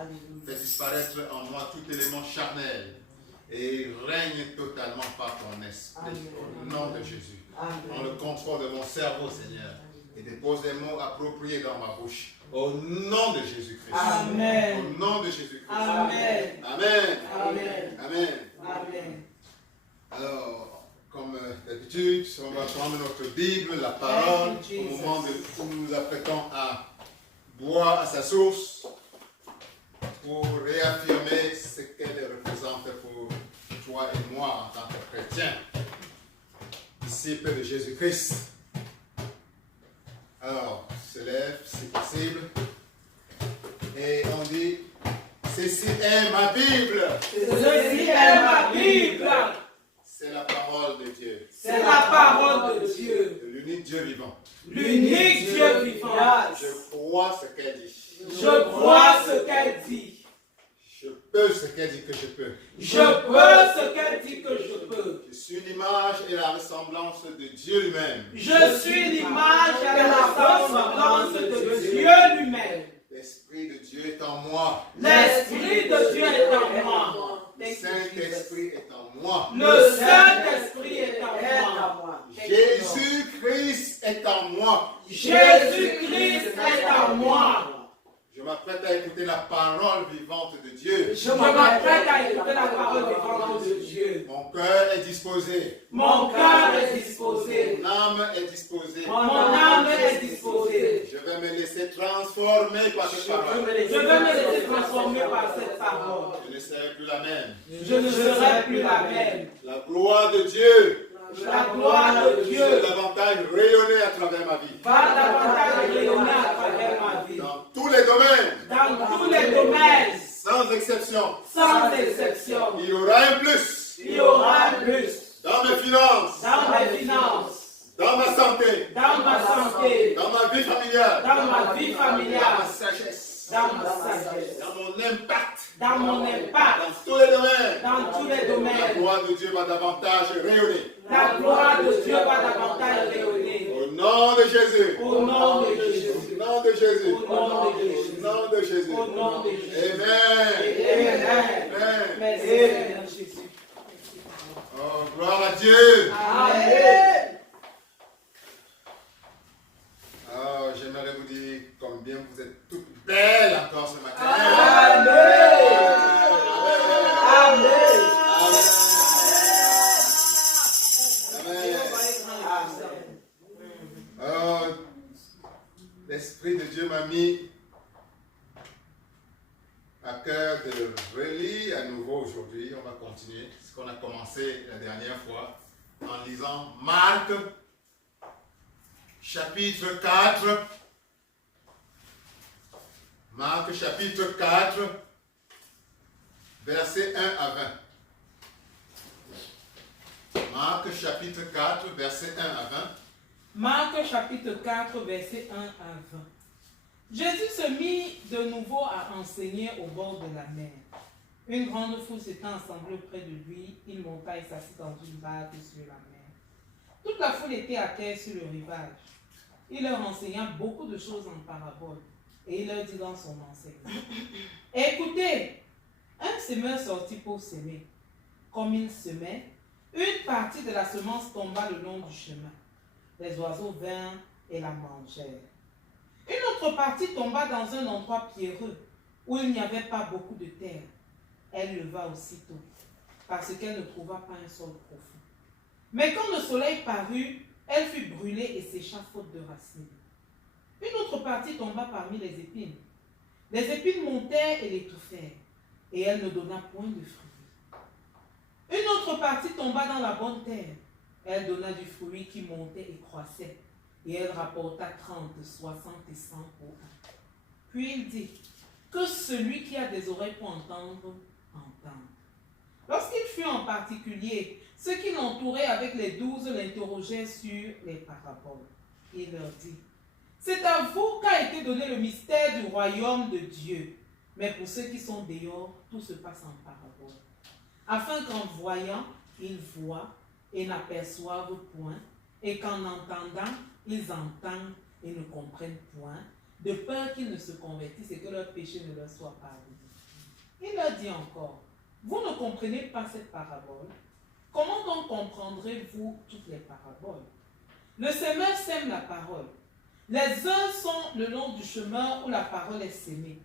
Fais disparaître en moi tout élément charnel et règne totalement par ton esprit. Au nom de Jésus. Prends le contrôle de mon cerveau, Seigneur, et dépose des mots appropriés dans ma bouche. Au nom de Jésus-Christ. Amen. Au nom de Jésus-Christ. Amen. Amen. Amen. Amen. Amen. Alors, comme d'habitude, on va prendre notre Bible, la parole, au moment où nous nous apprêtons à boire à sa source pour réaffirmer ce qu'elle représente pour toi et moi en tant que chrétiens, disciples de Jésus-Christ. Alors, on se lève si possible et on dit: ceci est ma Bible. Ceci est ma Bible. C'est la parole de Dieu. C'est la parole de Dieu. De l'unique Dieu vivant. L'unique Dieu vivant. Je crois ce qu'elle dit. Je crois ce qu'elle dit. Je peux ce qu'elle dit que je peux. Je peux ce qu'elle dit que je peux. Je suis l'image et la ressemblance de Dieu lui-même. Je suis l'image et la ressemblance de Dieu lui-même. L'Esprit de Dieu est en moi. L'Esprit de Dieu est en moi. Le Saint-Esprit est en moi. Le Saint-Esprit est en moi. Jésus-Christ est en moi. Jésus-Christ est en moi. Je m'apprête à écouter la parole vivante de Dieu. Je m'apprête à écouter la parole vivante de Dieu. Mon cœur est disposé. Mon cœur est disposé. Mon âme est disposée. Mon âme est disposée. Je vais me laisser transformer par cette parole. Je vais me laisser transformer par cette parole. Je ne serai plus la même. Je ne serai plus la même. La gloire de Dieu La gloire de Dieu va davantage rayonner à travers ma vie. va davantage rayonner à travers ma vie. Dans tous les domaines, Dans tous les domaines, sans exception, sans exception, il y aura un plus. il y aura un plus. Dans mes finances, Dans mes finances, dans ma santé, dans ma santé, dans ma vie familiale, dans ma vie dans familiale, ma sagesse, dans ma sagesse, dans mon impact, dans mon impact, dans tous les domaines. dans tous les La domaines. gloire de Dieu va davantage rayonner. La gloire de Dieu va davantage rayonner. Au nom de Jésus. Au nom de Jésus. Au nom de Jésus. Au nom de Jésus. Au nom de Jésus. Au nom de Jésus. Amen. Amen. Merci Seigneur Jésus. Oh, gloire à Dieu. Amen. Oh, j'aimerais vous dire combien vous êtes toutes belles encore ce matin. Amen. Amen. Oh, l'Esprit de Dieu m'a mis à cœur de relire à nouveau aujourd'hui. On va continuer ce qu'on a commencé la dernière fois en lisant Marc, chapitre 4. Marc, chapitre 4, versets 1 à 20. Marc, chapitre 4, versets 1 à 20. Marc chapitre 4, verset 1 à 20. Jésus se mit de nouveau à enseigner au bord de la mer. Une grande foule s'étant assemblée auprès de lui, il monta et s'assit dans une barque sur la mer. Toute la foule était à terre sur le rivage. Il leur enseigna beaucoup de choses en paraboles, et il leur dit dans son enseignement: Écoutez, un semeur sortit pour semer. Comme il semait, une partie de la semence tomba le long du chemin. Les oiseaux vinrent et la mangèrent. Une autre partie tomba dans un endroit pierreux, où il n'y avait pas beaucoup de terre. Elle leva aussitôt, parce qu'elle ne trouva pas un sol profond. Mais quand le soleil parut, elle fut brûlée et sécha faute de racines. Une autre partie tomba parmi les épines. Les épines montèrent et l'étouffèrent, et elle ne donna point de fruits. Une autre partie tomba dans la bonne terre. Elle donna du fruit qui montait et croissait. Et elle rapporta 30, 60 et 100 pour un. Puis il dit, que celui qui a des oreilles pour entendre, entende. Lorsqu'il fut en particulier, ceux qui l'entouraient avec les 12 l'interrogeaient sur les paraboles. Il leur dit, c'est à vous qu'a été donné le mystère du royaume de Dieu. Mais pour ceux qui sont dehors, tout se passe en parabole. Afin qu'en voyant, ils voient et n'aperçoivent point, et qu'en entendant, ils entendent et ne comprennent point, de peur qu'ils ne se convertissent et que leurs péchés ne leur soient pardonnés. Il leur dit encore, vous ne comprenez pas cette parabole? Comment donc comprendrez-vous toutes les paraboles? Le semeur sème la parole. Les uns sont le long du chemin où la parole est sémée.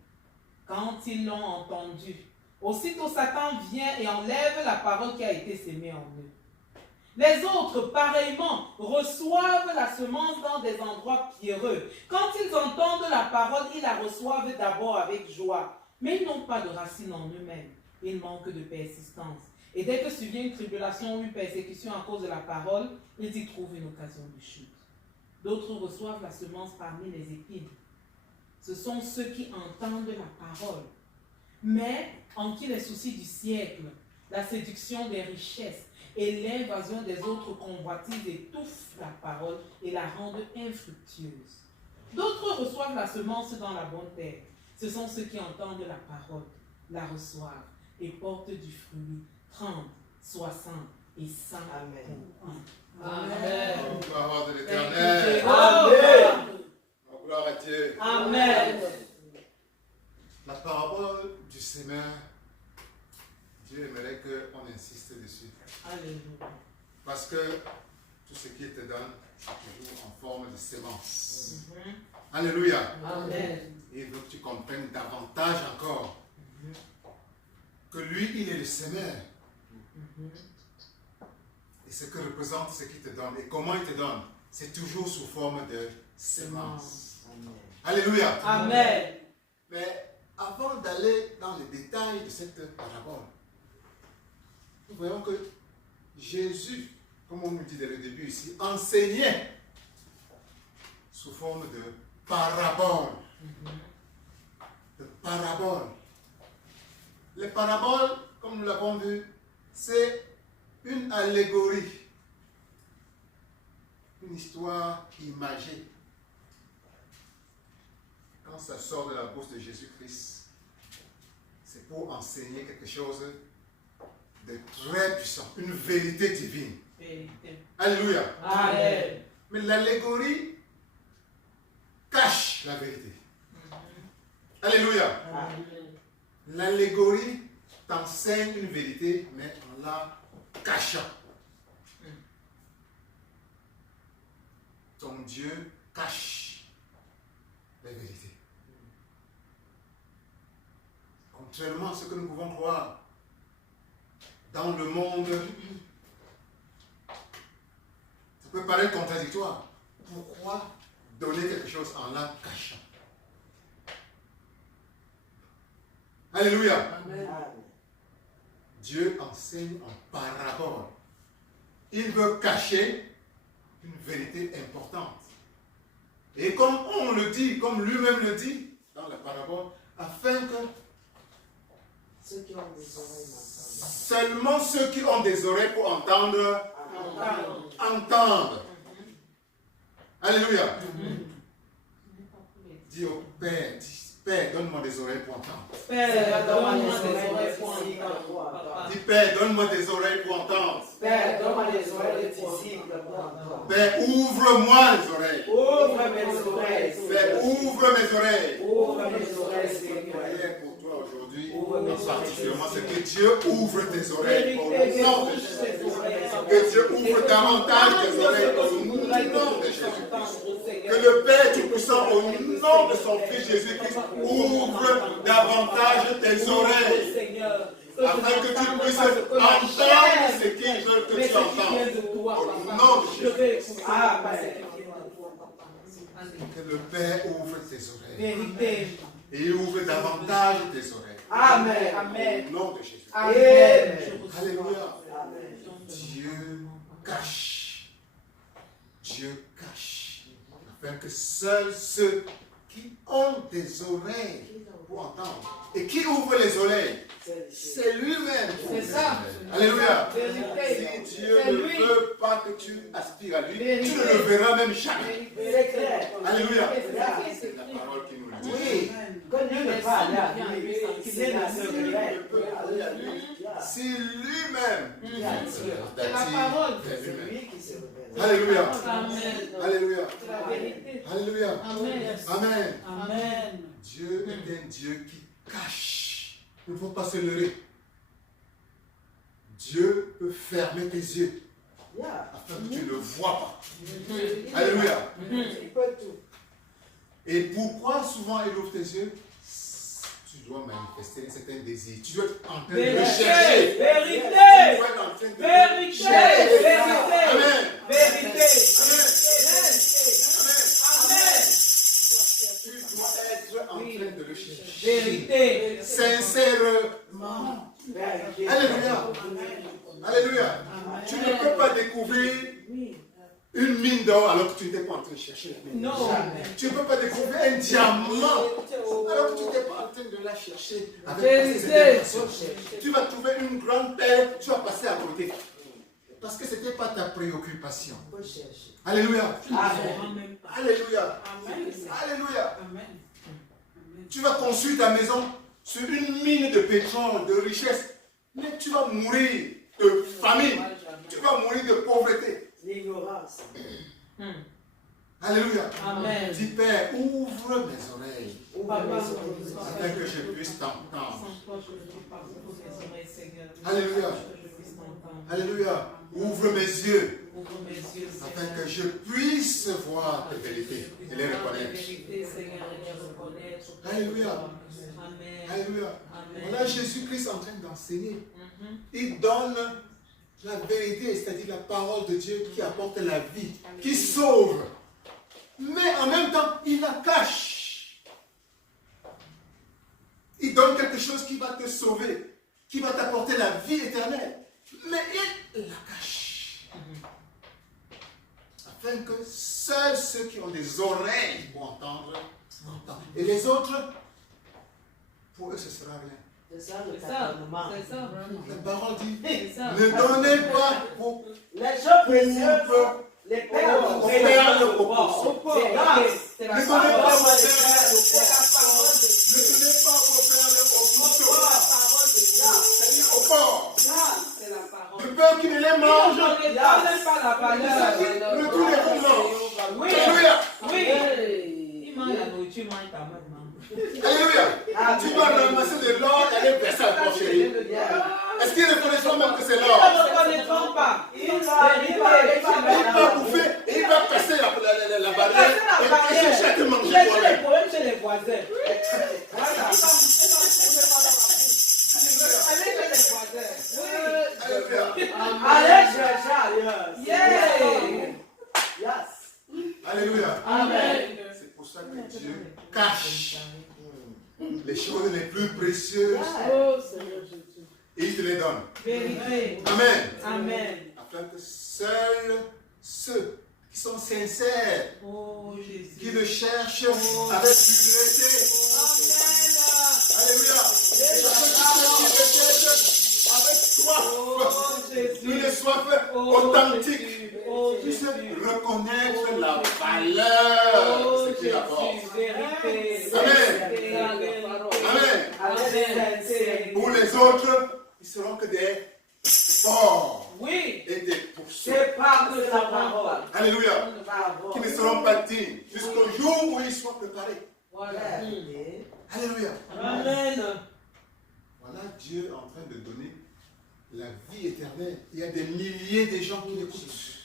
Quand ils l'ont entendue, aussitôt Satan vient et enlève la parole qui a été sémée en eux. Les autres, pareillement, reçoivent la semence dans des endroits pierreux. Quand ils entendent la parole, ils la reçoivent d'abord avec joie. Mais ils n'ont pas de racine en eux-mêmes. Ils manquent de persistance. Et dès que survient une tribulation ou une persécution à cause de la parole, ils y trouvent une occasion de chute. D'autres reçoivent la semence parmi les épines. Ce sont ceux qui entendent la parole, mais en qui les soucis du siècle, la séduction des richesses et l'invasion des autres convoitises étouffent la parole et la rendent infructueuse. D'autres reçoivent la semence dans la bonne terre. Ce sont ceux qui entendent la parole, la reçoivent et portent du fruit 30, 60 et 100 pour un. Amen. Gloire de l'Éternel. Amen. Gloire à Dieu. Amen. La parabole du semeur, Dieu aimerait qu'on insiste dessus. Alléluia. Parce que tout ce qu'il te donne, c'est toujours en forme de sémence. Alléluia. Amen. Et il veut que tu comprennes davantage encore que lui, il est le semeur. Et ce que représente ce qu'il te donne. Et comment il te donne, c'est toujours sous forme de sémence. Alléluia. Amen. Mais avant d'aller dans les détails de cette parabole, nous voyons que Jésus, comme on nous dit dès le début ici, enseignait sous forme de parabole. De parabole. Les paraboles, comme nous l'avons vu, c'est une allégorie, une histoire imagée. Quand ça sort de la bouche de Jésus-Christ, c'est pour enseigner quelque chose de très puissant, une vérité divine. Alléluia. Amen. Mais l'allégorie cache la vérité. Alléluia. L'allégorie t'enseigne une vérité, mais en la cachant. Ton Dieu cache la vérité. Contrairement à ce que nous pouvons croire, dans le monde, ça peut paraître contradictoire. Pourquoi donner quelque chose en la cachant? Alléluia. Amen. Dieu enseigne en parabole. Il veut cacher une vérité importante. Et comme on le dit, comme lui-même le dit dans la parabole, afin que Ceux qui ont des oreilles m'entendent. seulement ceux qui ont des oreilles pour entendre, entendent. Alléluia. Dis au Père, dis, Père, donne-moi des oreilles pour entendre. Père, donne-moi des oreilles pour entendre. Dis, Père, donne-moi des oreilles pour entendre. Père, donne-moi des oreilles de disciples pour entendre. Père, ouvre-moi les oreilles. Ouvre mes oreilles. Père, ouvre mes oreilles. Ouvre mes oreilles spirituelles. Prière pour toi aujourd'hui, Ouvre mes particulièrement, c'est que Dieu ouvre tes oreilles au Vérité, nom de Jésus. Que Dieu ouvre davantage tes oreilles au nom de Jésus-Christ. Que le Père Tout-Puissant, au nom de son Fils Jésus-Christ, ouvre davantage tes oreilles. Afin que tu puisses entendre ce qu'ils veulent que tu entendes. Au nom de Jésus. Que le Père ouvre tes oreilles. Vérité. Et il ouvre davantage tes oreilles. Amen. Amen. Au nom de Jésus. Amen. Alléluia. Dieu cache Dieu cache, afin que seuls ceux qui ont des oreilles pour entendre et qui ouvrent les oreilles, c'est lui-même. C'est ça. Alléluia. Vérité. Si Dieu C'est ne lui. veut pas que tu aspires à lui, Vérité. tu ne le verras même jamais. C'est clair. Alléluia. C'est ça. C'est la parole qui nous le dit. Oui. Quand Dieu ne pas aller à lui, qu'il vienne à ce regret. Aller à lui. C'est lui-même. C'est la parole. C'est lui qui se révèle. Alléluia. Amen. Alléluia. C'est la vérité. Alléluia. Amen. Amen. Amen. Dieu est un Dieu qui cache. Il ne faut pas se leurrer. Dieu peut fermer tes yeux afin que tu ne le vois pas. Alléluia. Il peut tout. Et pourquoi souvent il ouvre tes yeux? Tu dois manifester un certain désir. Tu dois être en train de le Vérité, chercher. vérité, Tu dois être en train de le vérité, chercher. vérité, Amen. vérité, Amen. Tu dois être en train de le chercher. vérité, Sincèrement. Alléluia. Alléluia. Tu ne peux pas découvrir une mine d'or alors que tu n'étais pas en train de chercher la mine. non, Tu ne peux pas découvrir un diamant alors que tu n'étais pas en train de la chercher avec ses intentions. Tu vas trouver une grande perle, tu vas passer à côté. Parce que ce n'était pas ta préoccupation. Alléluia. Amen. Alléluia. Alléluia. Tu vas construire ta maison sur une mine de pétrole, de richesse, mais tu vas mourir de famine. Tu vas mourir de pauvreté. L'ignorance. Alléluia. Amen. Dis Père, ouvre mes oreilles Ouvre mes oreilles. afin que je puisse t'entendre. Alléluia. Alléluia. Ouvre mes yeux afin que je puisse voir tes vérités et les reconnaître. Alléluia. Alléluia. Voilà Jésus-Christ en train d'enseigner. Il donne la vérité, c'est-à-dire la parole de Dieu qui apporte la vie, qui sauve. Mais en même temps, il la cache. Il donne quelque chose qui va te sauver, qui va t'apporter la vie éternelle. Mais il la cache. Afin que seuls ceux qui ont des oreilles pour entendre, entendent. Et les autres, pour eux, ce sera rien. C'est ça le C'est ça. tâtonnement. C'est ça. La parole dit, C'est ça. ne donnez pas pour Les gens précieux, les pères aux perles aux pauvres. C'est grâce. C'est Ne la donnez parole. pas vos C'est perles aux la pauvres. parole de Ne Dieu. donnez pas vos perles aux C'est couteaux. la parole de Dieu. C'est-à-dire aux pauvres. C'est la parole. De peur qu'ils ne les mangent. On ne donne pas la valeur. Le tout les vous mange. Oui, Alléluia. oui. Hey. Il mange la nourriture, mange ta main. Alléluia. Tu vas ramasser de l'or et aller verser à ton chéri. Est-ce qu'ils reconnaissent même que c'est Ils l'or? ne reconnaîtront pas. Il va bouffer et il va passer la barrière et chercher à te manger Il y a toi-même. des problèmes chez les voisins. Voilà. Avec les voisins. Alléluia. Allez chercher ailleurs. Yeah. Yes. Alléluia. Amen. C'est pour ça que Dieu cache les choses les plus précieuses Oh Seigneur Jésus. et il te les donne. Vérité. Amen. Amen. Afin que seuls ceux qui sont sincères, Oh Jésus. qui le cherchent avec pureté. Alléluia. Et ceux qui le cherchent avec soif. Oh Jésus. Une soif Oh, authentique. Jésus. Oh Qui sait Jésus. reconnaître la valeur Oh de ce qu'il apporte. Jésus. Vérité. Amen. Vérité. Amen. Amen. Amen. Pour les autres, ils seront que des forts Oui. et des poursuites. C'est pas que la parole. Alléluia. Bravo. Qui ne seront pas dignes jusqu'au jour où ils soient préparés. Voilà. Alléluia. Amen. Voilà Dieu en train de donner la vie éternelle. Il y a des milliers de gens qui l'écoutent.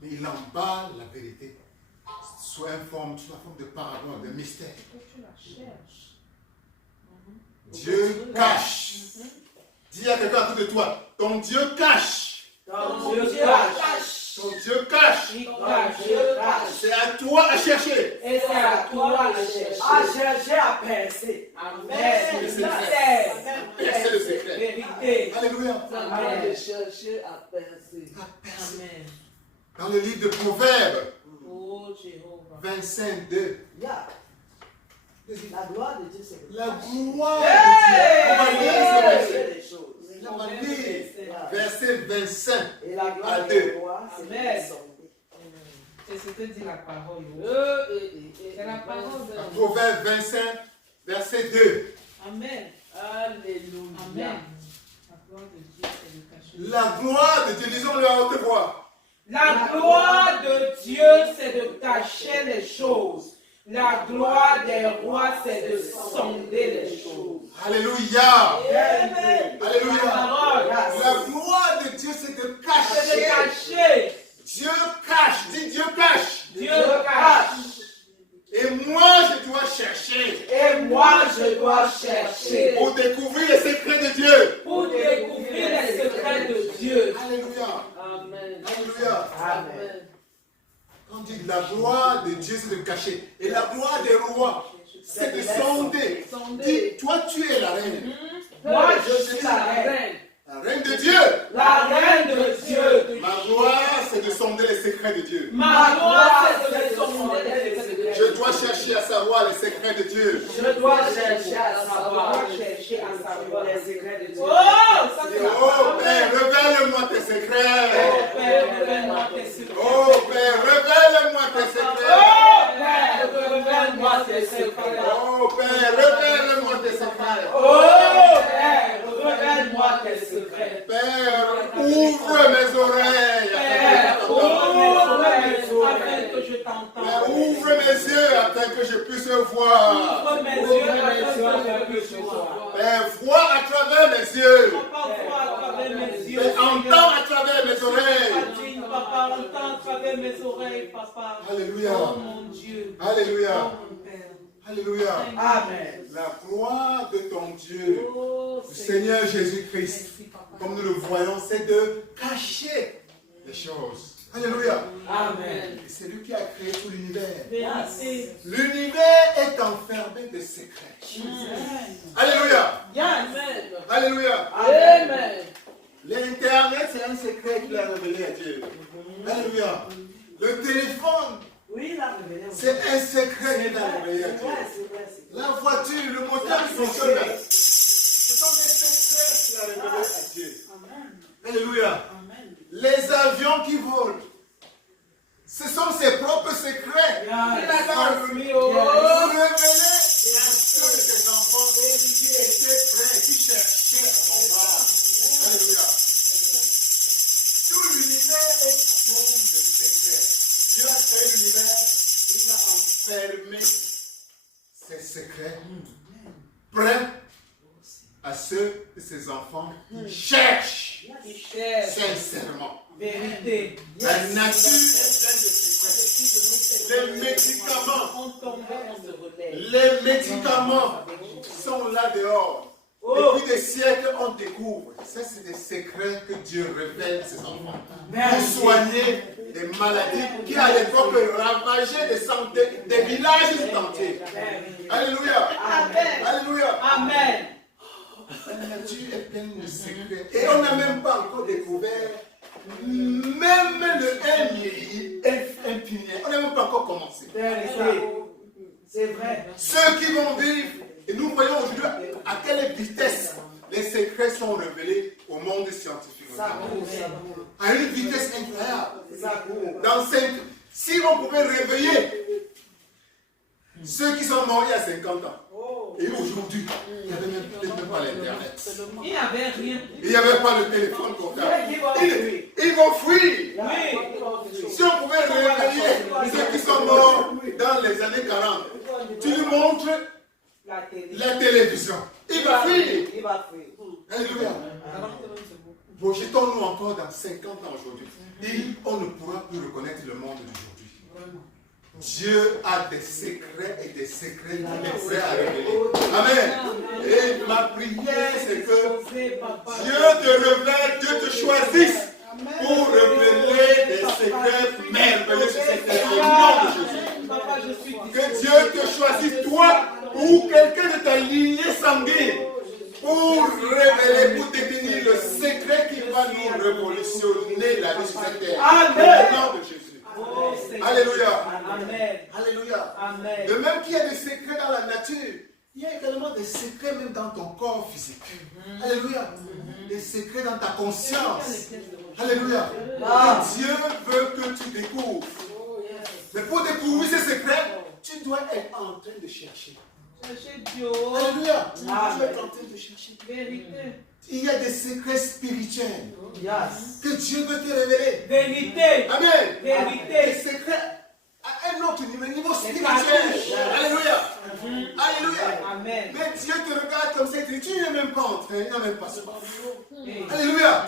Mais il emballe la vérité sous la forme de parabole, de mystère. Dieu cache. Dis à quelqu'un à côté de toi, ton Dieu cache. Ton Dieu cache. Ton Dieu cache. Il Ton cache. Dieu cache. C'est à toi à chercher. Et c'est à toi de chercher. À chercher à percer. Amen. Le secret. Percer le secret. Vérité. Alléluia. À Amen. chercher à percer. À percer. Amen. Dans le livre de Proverbes, Oh Jéhovah. 25, 2. La gloire de Dieu, c'est La gloire de Hey! Dieu. On va lire ce verset. les choses. On va lire verset 25 Et la à gloire 2. du roi, c'est Amen. de sonder. Et c'était dit la parole. C'est la parole de Proverbe 25, verset 2. Amen. Alléluia. Amen. La gloire de Dieu, c'est de cacher. La gloire de Dieu, lisons-le à haute voix. La gloire de Dieu, c'est de cacher les choses. La gloire des rois, c'est de sonder les choses. Alléluia. Amen. Alléluia. La parole, La gloire de Dieu, c'est de c'est de cacher. cacher. Dieu cache. Dis Dieu cache. Dieu cache. Et moi, je dois chercher Et moi, je dois chercher pour découvrir les secrets de Dieu. pour découvrir les secrets de Dieu. Alléluia. Amen. Alléluia. Amen. On dit la gloire de Dieu, c'est de cacher. Et la gloire des rois, c'est de sonder. Dis, toi, tu es la reine. Moi, je suis la reine. La reine de Dieu. La reine de Dieu. Ma gloire, c'est de sonder les secrets de Dieu. Ma gloire, c'est de sonder les secrets de Dieu. Je dois chercher à savoir les secrets de Dieu. Je dois chercher à savoir les secrets de Dieu. Oh, ça c'est la Oh parole. Père, révèle-moi tes Oh secrets. Père, révèle-moi tes secrets. Oh Père, révèle-moi tes secrets. Oh Père, révèle-moi tes secrets. Oh Père, révèle-moi tes secrets. Oh Père, révèle-moi tes secrets. Père, ouvre mes oreilles. Père, ouvre mes oreilles afin que je Père, t'entende. ouvre mes yeux afin que je puisse voir. Ouvre mes yeux afin que je puisse voir. Père, vois à travers mes yeux. Papa, vois à travers mes yeux. Père, entends à travers mes oreilles. Papa, entends à travers mes oreilles, papa. Alléluia. Oh mon Dieu. Alléluia. Oh mon Père. Alléluia. Amen. La gloire de ton Dieu, Oh le Seigneur Jésus-Christ, Merci, papa. comme nous le voyons, c'est de cacher les choses. Alléluia. Amen. Et c'est lui qui a créé tout l'univers. Vérité. L'univers est enfermé de secrets. Alléluia. Amen. Alléluia. Amen. L'Internet, c'est un secret qu'il a révélé à Dieu. Alléluia. Le téléphone, Oui, la révélation. c'est un secret qu'il a révélé à C'est Dieu. vrai, c'est vrai. La voiture, le moteur qui fonctionne là, ce sont des secrets qu'il a révélés à Dieu. Alléluia. Les avions qui volent, ce sont ses propres secrets. Il a révélé à ceux de ses enfants qui étaient prêts, qui cherchaient à combattre. Alléluia. Tout l'univers est plein de secrets. Dieu a créé l'univers, il a enfermé ses secrets, prêts à ceux de ses enfants qui cherchent Qui cherche sincèrement. vérité. La nature est pleine de secrets. Les médicaments, On tombe, on se relève. les médicaments sont là dehors. Depuis des siècles, on découvre. Ça, c'est des secrets que Dieu révèle à ses enfants. Pour soigner des maladies qui, à l'époque, ravageaient des villages entiers. Alléluia. Alléluia. Amen. La nature est pleine de secrets. Et on n'a même pas encore découvert même le 1 milliard. On n'a même pas encore commencé. C'est vrai. Ceux qui vont vivre, et nous voyons aujourd'hui à quelle vitesse les secrets sont révélés au monde scientifique. Ça court, ça court. À une vitesse incroyable. Ça court. Dans 5, si on pouvait réveiller ceux qui sont morts il y a 50 ans, et aujourd'hui, il n'y avait même peut-être pas l'Internet. Il n'y avait rien. Il n'y avait pas le téléphone portable. Ils vont fuir. Si on pouvait réveiller ceux qui sont morts dans les années 40, tu lui montres la télévision. Il va fuir. Il va fuir. Alléluia. Projetons-nous encore dans 50 ans aujourd'hui. Et on ne pourra plus reconnaître le monde d'aujourd'hui. Dieu a des secrets et des secrets qu'il est prêt à révéler. Amen. Et ma prière, c'est que Dieu te révèle, Dieu te choisisse pour révéler des secrets merveilleux sur cette terre. Au nom de Jésus. Que Dieu te choisisse, toi ou quelqu'un de ta lignée sanguine, pour révéler, pour détenir le secret qui va nous révolutionner la vie sur cette terre. Au nom de Jésus. Amen. De même qu'il y a des secrets dans la nature, il y a également des secrets même dans ton corps physique. Alléluia. Des secrets dans ta conscience. Alléluia. Et Dieu veut que tu découvres. Mais pour découvrir ces secrets, tu dois être en train de chercher. Alléluia. Tu dois être en train de chercher. Il y a des secrets spirituels que Dieu veut te révéler. Vérité. Amen. Vérité. Des secrets à un autre niveau spirituel. Alléluia. Alléluia. Amen. Mais Dieu te regarde comme ça et te dit, tu n'es même pas en train, il n'y a même pas soif. Alléluia.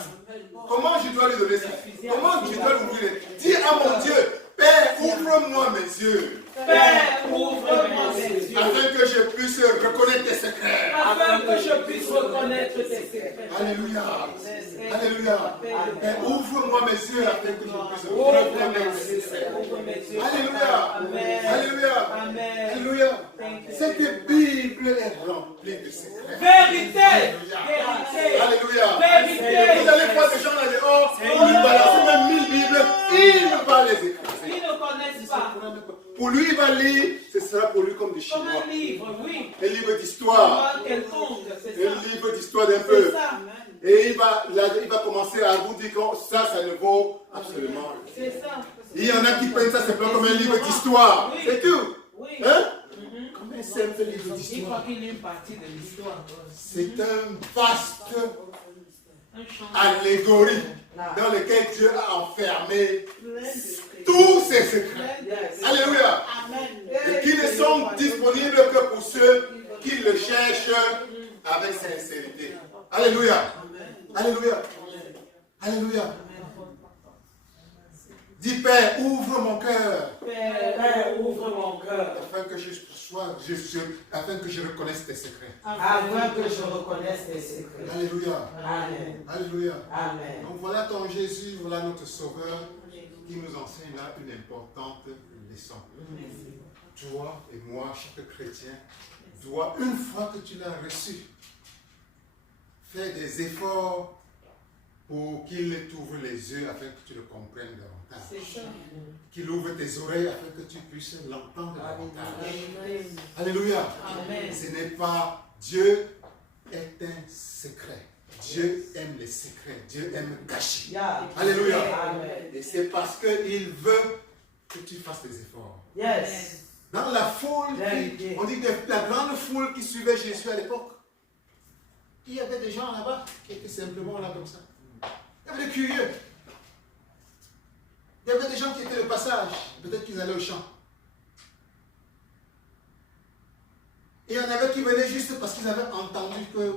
Comment je dois lui donner ça? Comment je dois l'ouvrir? Dis à mon Dieu, Père, ouvre-moi mes yeux. Père, ouvre-moi mes yeux. Afin que je puisse reconnaître tes secrets. Afin que je puisse reconnaître tes secrets. Alléluia. Alléluia. Père, ouvre-moi mes yeux afin que je puisse reconnaître tes secrets. Alléluia. Alléluia. Alléluia. Cette Bible est remplie de secrets. Vérité. Alléluia. Vérité. Vous allez voir des gens là dehors, pour lui balancer même 1000 Bibles, il ne va pas les écraser. Ils ne connaissent pas. Pour lui, il va lire, ce sera pour lui comme des Comme chinois. un livre, oui. Un livre d'histoire. Comme quelconque, c'est Un ça. livre d'histoire d'un C'est peu. ça. Et il va commencer à vous dire que ça ne vaut absolument rien. C'est ça. Il y en a qui prennent ça simplement comme un livre d'histoire. Oui. C'est tout. Oui. Hein? Comme un simple livre Il croit d'histoire. qu'il y a une partie de l'histoire. C'est un vaste Un champ. allégorie dans lequel Dieu a enfermé tous ses secrets. Alléluia. Et qui ne sont disponibles que pour ceux qui le cherchent avec sincérité. Alléluia. Alléluia. Alléluia. Dis Père, ouvre mon cœur. Père, ouvre mon cœur. Afin que afin que je reconnaisse tes secrets. Afin que je reconnaisse tes secrets. Alléluia. Amen. Alléluia. Amen. Donc voilà ton Jésus, voilà notre Sauveur qui nous enseigne là une importante leçon. Toi et moi, chaque chrétien, doit, une fois que tu l'as reçu, faire des efforts pour qu'il t'ouvre les yeux afin que tu le comprennes davantage. C'est ça. Qu'il ouvre tes oreilles afin que tu puisses l'entendre davantage. Alléluia. Amen. Ce n'est pas Dieu est un secret. Dieu aime les secrets. Dieu aime cacher. Alléluia. Amen. Et c'est parce qu'il veut que tu fasses des efforts. Yes. Dans la foule, on dit que la grande foule qui suivait Jésus à l'époque, il y avait des gens là-bas qui étaient simplement là comme ça. Il y avait des curieux. Il y avait des gens qui étaient de passage. Peut-être qu'ils allaient au champ. Et il y en avait qui venaient juste parce qu'ils avaient entendu que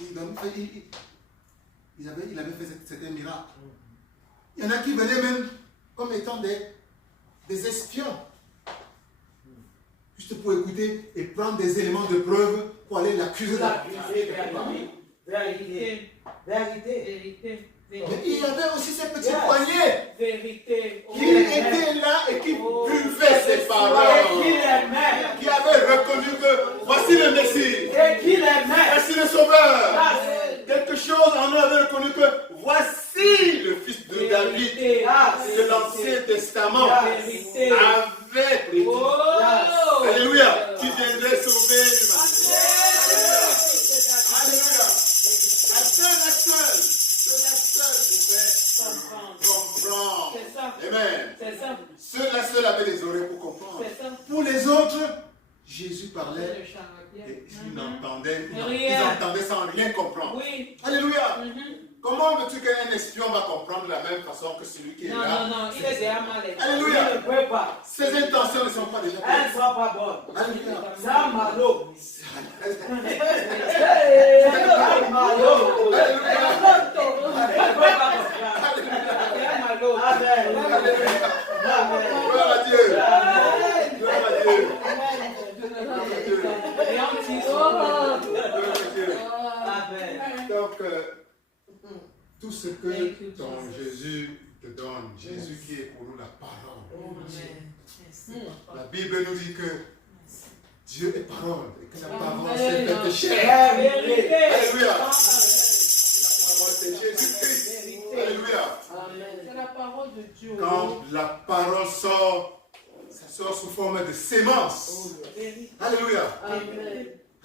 il avait fait certains miracles. Il y en a qui venaient même comme étant des espions. Juste pour écouter et prendre des éléments de preuve pour aller l'accuser. Vérité. Vérité. Mais il y avait aussi ces petits poignets Vérité. qui étaient là et qui buvaient ces paroles. Qui avaient reconnu que voici le Messie. Et qu'il aimait. Voici le Sauveur. Quelque chose en eux avait reconnu que voici le fils de David de l'Ancien Testament Vérité. avec les Oh. Alléluia. Qui viendrait sauver l'humanité. Alléluia. La seule comprendre. C'est ça. Amen. C'est ça. Seul avait des oreilles pour comprendre. C'est ça. Pour les autres, Jésus parlait Le charlatan. et ils n'entendaient Rien. ils entendaient sans rien comprendre. Oui. Alléluia. Comment veux-tu qu'un espion va comprendre de la même façon que celui qui est Non, là? non, non. Il est déjà mal. Alléluia. Il ne peut pas. Ses intentions ne sont pas déjà Elle ne bonnes. sera pas bonne. Alléluia. Ça, malo. Alléluia. Amen. Gloire à Dieu. Gloire à Dieu. Gloire à Dieu. Amen. Donc, tout ce que ton Jésus te donne, Jésus qui est pour nous la parole. La Bible nous dit que Dieu est parole et que la parole s'est faite chair. Alléluia. La parole c'est Jésus-Christ. Alléluia. C'est la parole de Dieu. Quand la parole sort, ça sort sous forme de sémence. Alléluia.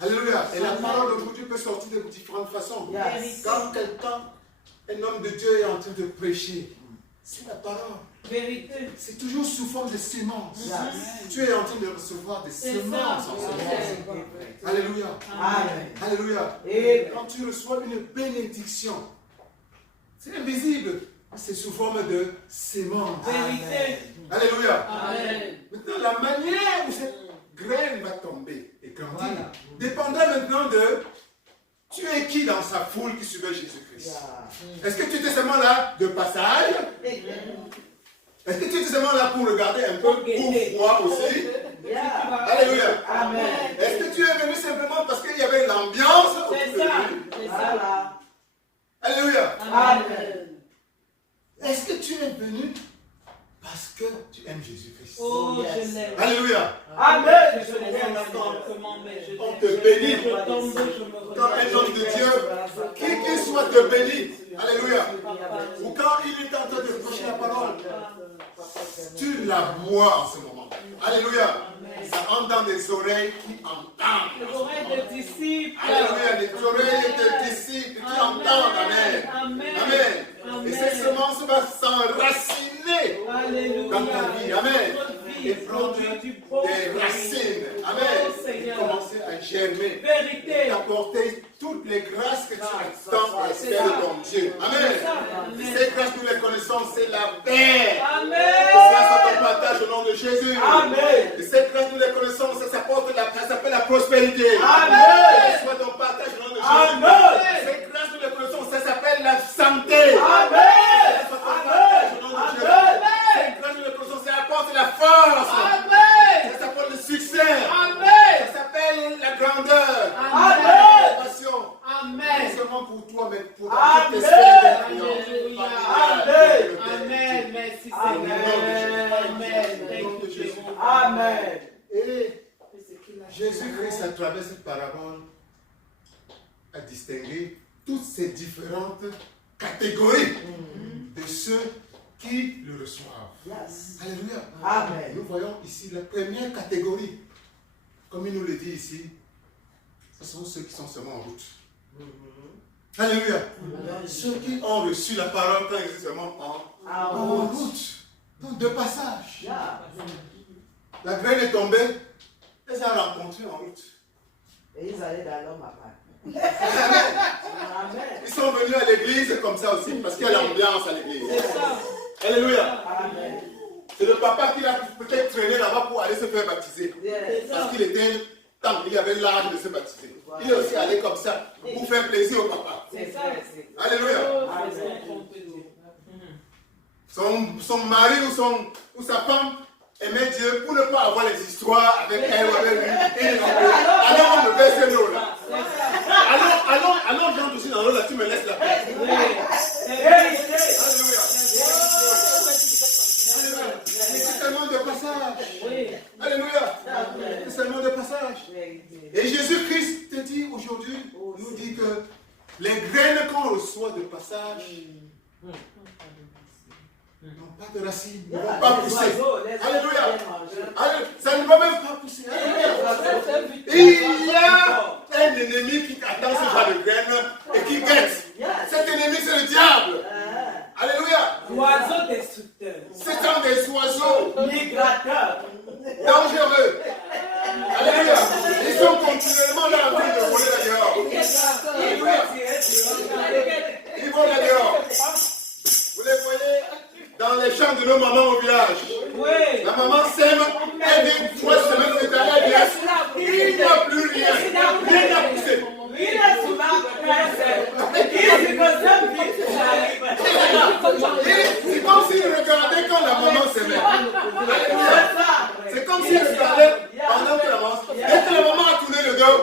Alléluia. Et la parole d'aujourd'hui peut sortir de différentes façons. Quand quelqu'un, un homme de Dieu est en train de prêcher, c'est la parole. Vérité. C'est toujours sous forme de sémence. Tu es en train de recevoir des semences en ce moment. Alléluia. Alléluia. Et quand tu reçois une bénédiction, c'est invisible. C'est sous forme de sémence. Vérité. Alléluia. Amen. Maintenant, la manière où cette graine va tomber et grandir dépendra maintenant de tu es qui dans sa foule qui suivait Jésus-Christ. Est-ce que tu étais seulement là de passage? Est-ce que tu étais seulement là pour regarder un peu pour voir aussi? Alléluia. Amen. Est-ce que tu es venu simplement parce qu'il y avait l'ambiance autour de lui? Voilà. Alléluia. Amen. Est-ce que tu es venu parce que tu aimes Jésus-Christ? Oh, je l'aime. Alléluia. Amen. Je l'aime exactement, mais je On l'aime. te bénit. Je tombe, je me Quand un homme de Dieu, qui qu'il soit, te bénit. Alléluia. Ou quand il est en train de prêcher la parole, tu la bois en ce moment. Alléluia. Ça entre dans des oreilles qui entendent. Les oreilles des disciples. Alléluia. Les oreilles des disciples qui entendent. Amen. Amen. Et cette semence va s'enraciner dans ta vie. Amen. Et prendre des racines. Amen. Et commencer à germer. Vérité. Apporter toutes les grâces que tu attends et espères de ton Dieu. Amen. Ces grâces, nous les connaissons, c'est la paix. Amen. Ça, ça te partage au nom de Jésus. Amen. Et ces grâces, nous les connaissons, ça s'appelle la prospérité. Amen. Soit ton partage au nom de Jésus. Amen. Ces grâces, nous les connaissons, ça s'appelle la santé. Amen. Soit ton partage au nom de Jésus. Ces grâces, nous les connaissons, ça apporte la force. Amen. Ça s'appelle le succès. Amen. Ça s'appelle la grandeur. Amen. La passion. Amen. Non seulement pour toi, mais pour Amen. toutes tes sphères d'influence. Alléluia. Amen. Amen. Merci Amen. Seigneur. Amen. Au nom de Thank Jésus. you. Amen. Et Jésus-Christ, à travers cette parabole, a distingué toutes ces différentes catégories de ceux qui le reçoivent. Yes. Alléluia. Amen. Nous voyons ici la première catégorie. Comme il nous le dit ici, ce sont ceux qui sont seulement en route. Alléluia. Ceux qui ont reçu la parole quand ils étaient seulement en route. Donc de passage. Yeah. La graine est tombée, elle les a rencontrés en route. Et ils allaient dans l'homme à part. Amen. Ils sont venus à l'église comme ça aussi, parce qu'il y a l'ambiance à l'église. C'est ça. Alléluia. Amen. C'est le papa qui l'a peut-être traîné là-bas pour aller se faire baptiser. Yes. Parce qu'il était temps, il avait l'âge de se baptiser. Il est aussi allé comme ça, pour faire plaisir au papa. C'est ça. Alléluia. Oh, c'est ça qu'on peut dire. Son mari ou sa femme aimait Dieu pour ne pas avoir les histoires avec elle ou avec lui. Allons on me verse l'eau là. Allons j'entre aussi dans l'eau là, tu me laisses la paix. Alléluia. C'est seulement de passage. Alléluia. C'est seulement de passage. Et Jésus-Christ te dit aujourd'hui, nous dit que les graines qu'on reçoit de passage n'ont pas de racines, ne vont pas pousser. Alléluia. Ça ne va même pas pousser. Alléluia. Il y a un ennemi qui attend ce genre de graines et qui guette. Cet ennemi, c'est le diable. Alléluia. Oiseaux destructeurs. Ce sont des oiseaux Migrateurs. dangereux. Alléluia. Ils sont continuellement là en train de voler là dehors. Alléluia. Ils vont là dehors. Vous les voyez dans les champs de nos mamans au village. Oui. La maman sème, elle vient 3 semaines plus tard, elle dit, il n'y a plus rien. Rien n'a poussé. C'est comme s'il regardait quand la maman s'aimait. C'est comme s'il regardait pendant que la maman. Dès que la maman a tourné le dos,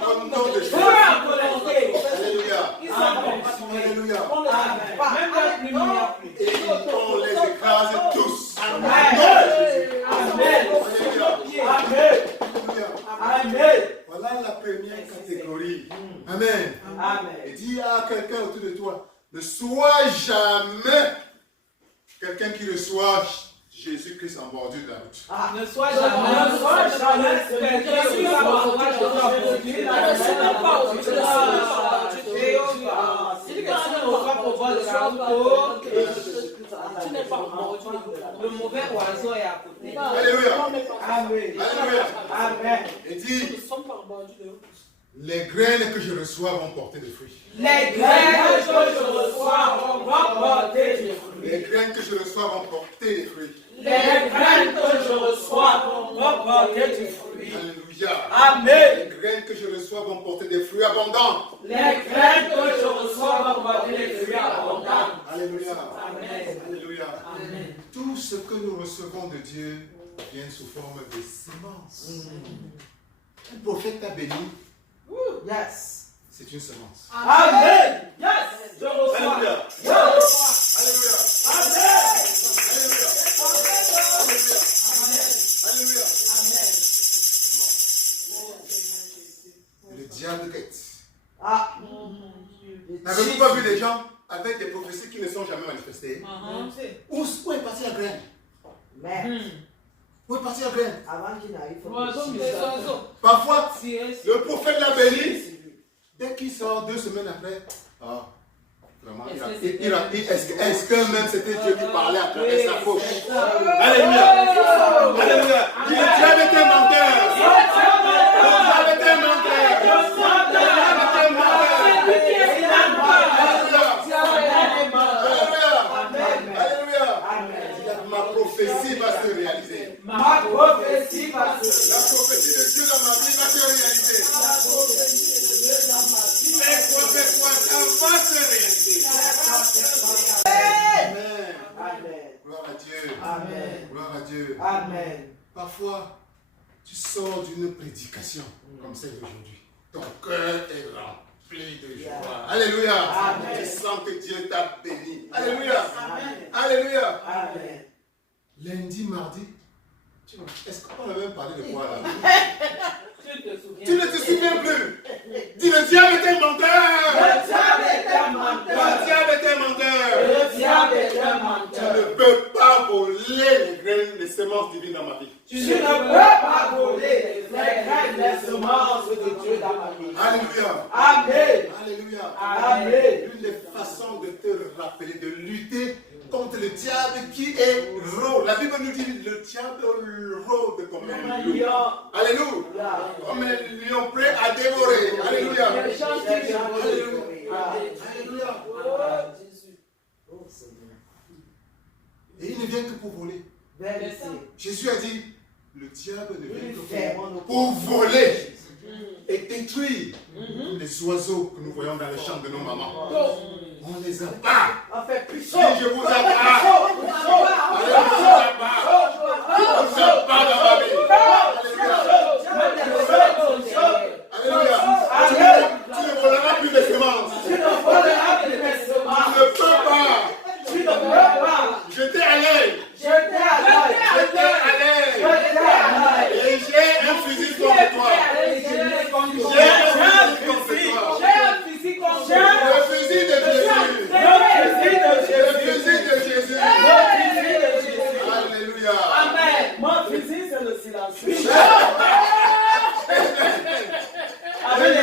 Au nom de Jésus. Alléluia. Alléluia. Et on les écrase tous. Amen. Amen. Voilà la première catégorie. Amen. Et dis à quelqu'un autour de toi, ne sois jamais quelqu'un qui reçoit Jésus-Christ en bordure de la route. Ne sois jamais quelqu'un qui tu n'es pas mort. Le mauvais oiseau est à côté. Alléluia. Amen. Alléluia. Amen. Et dis, les graines que je reçois vont porter des fruits. Les graines que je reçois vont porter des fruits. Les graines que je reçois vont porter des fruits. Les graines que je reçois vont porter des fruits. Alléluia. Amen. Les graines que je reçois vont porter des fruits abondants. Les graines que je reçois vont porter des fruits abondants. Alléluia. Amen. Alléluia. Amen. Tout ce que nous recevons de Dieu vient sous forme de semences. Un prophète t'a béni. Yes. C'est une semence. Amen. Yes. Je reçois. Alléluia. Je reçois. Alléluia. Amen. Alléluia. Alléluia. Alléluia. Le diable guette. N'avez-vous pas vu des gens avec des prophéties qui ne sont jamais manifestées? Où est partie la graine? Où est partie la graine? Parfois, le prophète l'a béni. Dès qu'il sort 2 semaines après, vraiment, est-ce que même c'était Dieu qui parlait à travers sa bouche? Alléluia. Alléluia. Le diable était menteur. Le diable était menteur. Ma prophétie va se réaliser. Ma prophétie va se réaliser. La prophétie de Dieu dans ma vie va se réaliser. La prophétie de Dieu dans ma vie. Fais quoi, ça va se réaliser. Amen. Amen. Gloire à Dieu. Amen. Gloire à Dieu. Amen. Parfois, tu sors d'une prédication comme celle d'aujourd'hui. Ton cœur est rempli de joie. Alléluia. Amen. Tu sens que Dieu t'a béni. Alléluia. Alléluia. Amen. Lundi, mardi, est-ce qu'on a même parlé de quoi là? Tu ne te souviens plus. Dis, le diable était menteur. Le diable était menteur. Le diable était menteur. Le diable était Tu menteur. ne peux pas voler les graines, les semences divines dans ma vie. Tu ne peux pas voler les graines, les semences de Dieu dans ma vie. Alléluia. Amen. Alléluia. Amen. L'une des façons de te rappeler, de lutter contre le diable qui est rôde. La Bible nous dit le diable rôde comme un lion. Alléluia. Comme un lion prêt à dévorer. Alléluia. Alléluia. Et il ne vient que pour voler. Jésus a dit, le diable ne vient que pour voler et détruire les oiseaux que nous voyons dans les champs de nos mamans. On les abat. Si je vous abat, allez, vous abat. On se bat dans ma vie. Alléluia. Tu ne voleras plus de semences. Tu ne peux pas. Jeter à l'air. Et j'ai un fusil contre toi. J'ai un fusil contre toi. Le fusil de Jésus. Alléluia. Amen. Mon fusil, c'est le silence. Amen.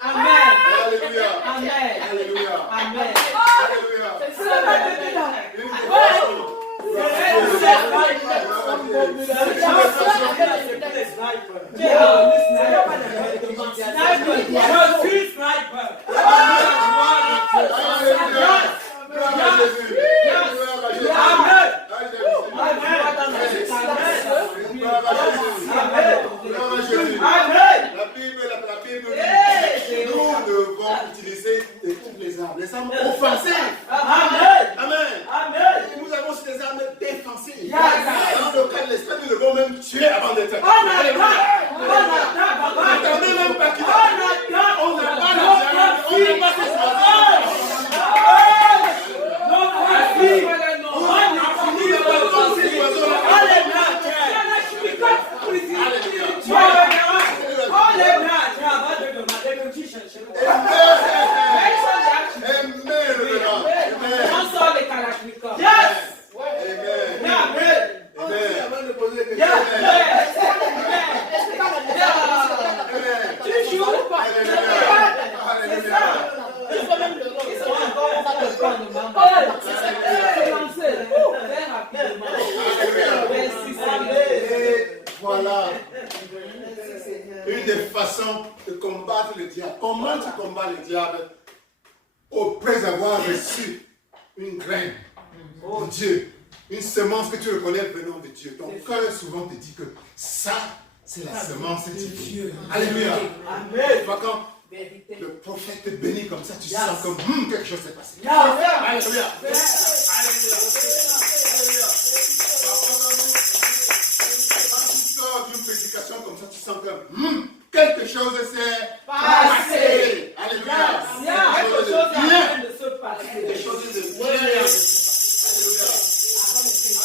Amen. Alléluia. Amen. Alléluia. Amen. Alléluia. La Bible nous dit, nous devons utiliser toutes les armes. Les armes offensives. Amen. Nous avons aussi des armes défensives. Dans le cas de l'esprit, nous devons même tuer avant d'être. N'attendez même pas qu'il combattre le diable. Comment tu combats le diable? Après avoir reçu une graine de Dieu, une semence que tu reconnais venant de Dieu. Ton cœur souvent te dit que ça, c'est la semence de Dieu. Alléluia. Amen. Quand le prophète te bénit comme ça, tu sens comme quelque chose s'est passé. Alléluia. Alléluia. Quand tu sors d'une prédication comme ça, tu sens comme quelque chose s'est passé. Alléluia. Quelque chose est en train de se passer. Quelque chose de bien.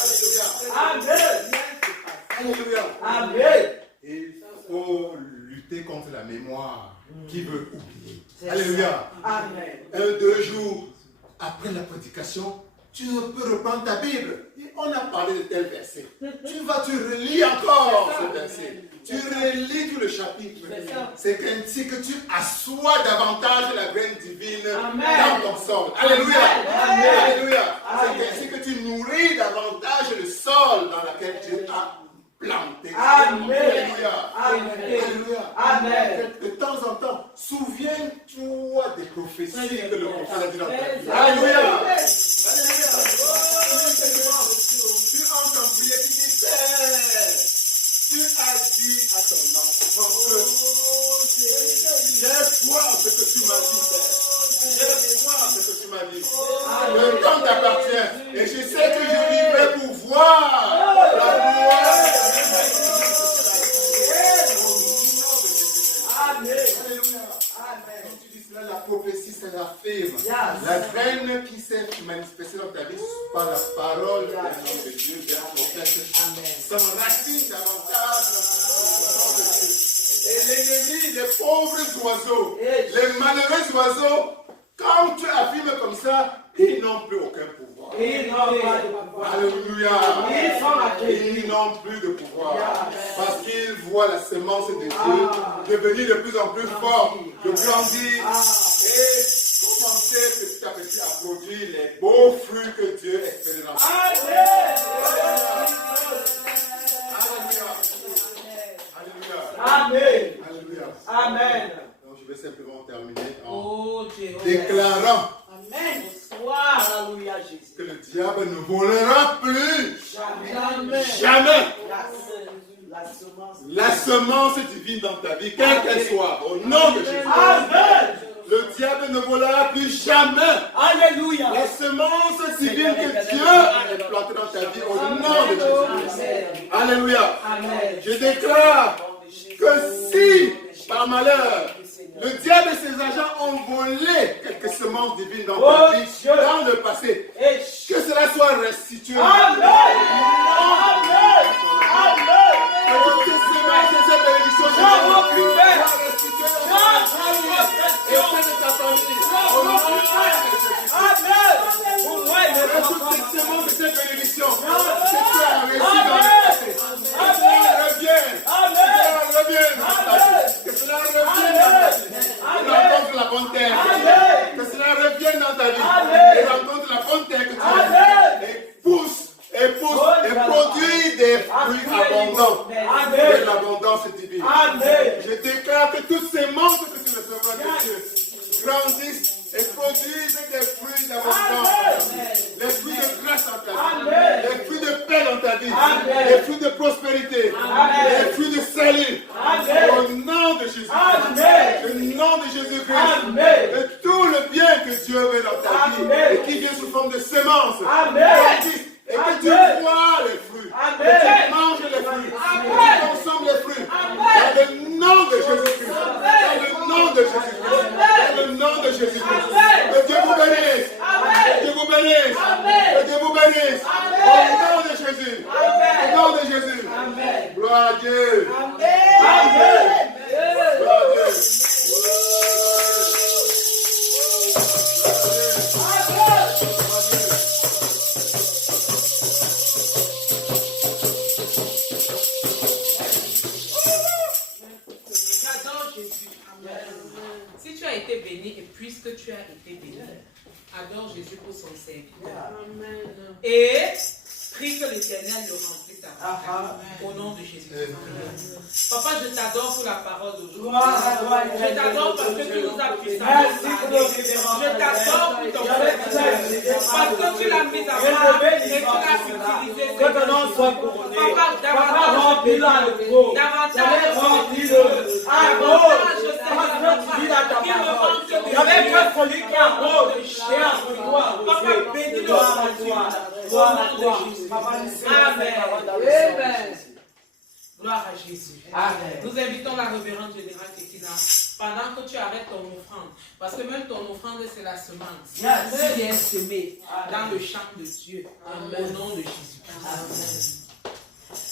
Alléluia. Alléluia. Amen. Il faut lutter contre la mémoire qui veut oublier. Alléluia. Amen. 2 jours après la prédication, tu peux reprendre ta Bible. Et on a parlé de tel verset. Tu relis encore ce verset. Tu relis tout le chapitre. C'est ainsi que tu assois davantage la graine divine dans ton sol. Alléluia. Alléluia. C'est ainsi que tu nourris davantage le sol dans lequel Dieu a planté. Amen. Alléluia. Alléluia. Amen. Amen. De temps en temps, souviens-toi des prophéties que le prophète a dit dans ta vie. Alléluia. Alléluia. Tu entends prier, tu dis, Père, tu as dit à ton enfant que j'ai foi en ce que tu m'as dit, Père. J'ai foi en ce que tu m'as dit. Le temps t'appartient. Et je sais que je vivrai pour voir la gloire. Alléluia. Quand tu dis cela, la prophétie, c'est la firme. La graine qui s'est manifestée dans ta vie par la parole d'un homme de Dieu, d'un prophète, s'enracine davantage dans la de Dieu. Et l'ennemi, les pauvres oiseaux, les malheureux oiseaux, quand tu affirmes comme ça, ils n'ont plus aucun pouvoir. Alléluia. Ils n'ont plus de pouvoir. Parce qu'ils voient la semence de Dieu devenir de plus en plus forte, de grandir et commencer petit à petit à produire les beaux fruits que Dieu espère dans ta vie. Alléluia. Amen. Alléluia. Amen. Donc je vais simplement terminer en Oh Dieu. déclarant Alléluia, Jésus. que le diable ne volera plus. Jamais. Jamais. La semence. La semence divine dans ta vie, quelle qu'elle soit, au nom de Jésus. Amen. Le diable ne volera plus jamais. Alléluia. La semence divine que Dieu a implantée dans ta vie, au nom de Jésus. Alléluia. Je déclare que si, par malheur, le diable et ses agents ont volé quelques semences divines dans ta vie, dans le passé, que cela soit restitué. Amen. Amen. Amen. Que toutes ces semences et ces bénédictions soient restituées. Et auprès de ta famille. Au nom de Jésus. Que toutes ces semences et ces bénédictions que tu as reçues dans le passé, que cela revienne. Que cela revienne dans ta vie. Et rencontre la bonne terre. Que cela revienne dans ta vie. Et rencontre la bonne terre que tu as. Et pousse. Et produit des fruits abondants. De l'abondance divine. Je déclare que toutes ces membres que tu recevras de Dieu grandissent et produisent des fruits d'abondance. Les fruits de grâce dans ta vie. Les fruits de paix dans ta vie. Les fruits de prospérité. Les fruits de salut. Au nom de Jésus-Christ. Au nom de Jésus-Christ. Et tout le bien que Dieu met dans ta vie et qui vient sous forme de semences. Grandissent. Et que tu vois les fruits, que tu manges les fruits, que tu consommes les fruits, dans le nom de Jésus-Christ, dans le nom de Jésus-Christ, dans le nom de Jésus-Christ. Que Dieu vous bénisse, que Dieu vous bénisse, que Dieu vous bénisse, au nom de Jésus, au nom de Jésus. Gloire à Dieu. Amen. Gloire à Dieu. Puisque tu as été béni, adore Jésus pour son serviteur. Et Prie que l'Éternel le remplisse ta bouche. Au nom de Jésus. Papa, je t'adore pour la parole d'aujourd'hui. Je t'adore parce que tu nous as puissamment parlé. Je t'adore pour ton peuple. Parce que tu l'as mis à part et tu l'as utilisé. Que ton nom soit couronné. Papa, Papa, remplis-la de peau. davantage, Remplis-le. Avec celui qui a beau de chien, Papa, bénis-le. gloire à toi. Gloire à toi. Amen. Gloire à Jésus. Amen. Nous invitons la révérende générale Tekina pendant que tu arrêtes ton offrande. Parce que même ton offrande, c'est la semence qui est semée dans le champ de Dieu. Au nom de Jésus. Amen.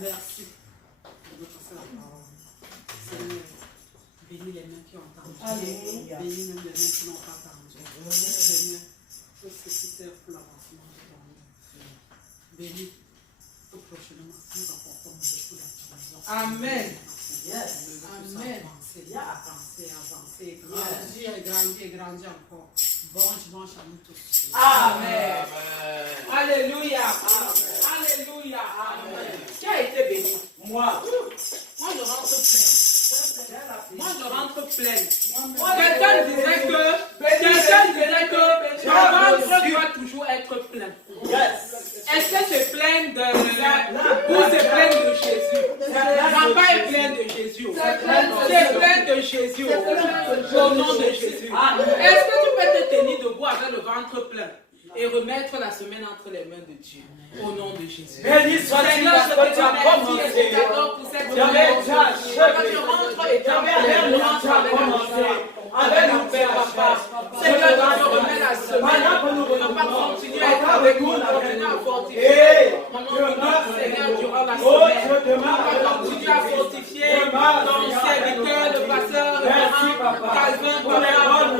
Merci de passer la parole. Seigneur, bénis les mains qui ont entendu. Bénis même les mains qui n'ont pas entendu. Seigneur, tout ce qui sert pour l'avancement de ton nom. Bénis tout prochainement si nous apportons de pour la guérison. Amen. Yes. Amen. Avancer, grandir encore. Bon dimanche à nous tous. Amen. Alléluia. Alléluia. Amen. Qui a été béni? Moi. Moi, je rentre pleine. Quelqu'un disait que le ventre doit toujours être plein. Est-ce que c'est plein de... ou c'est plein de Jésus? Papa est plein de Jésus. C'est plein de Jésus. Au nom de Jésus. Est-ce que tu peux te tenir debout avec le ventre plein et remettre la semaine entre les mains de Dieu? Au nom de Jésus. Béni soit-il parce que tu as commencé. J'avais déjà achevé. J'avais commencé. Avec nous, Père, Papa. Seigneur, je te remets la semaine. Papa, continue à être avec nous. Continue à fortifier. Seigneur, durant la semaine. Papa, continue à fortifier ton serviteur, le pasteur, le Calvin, Papa.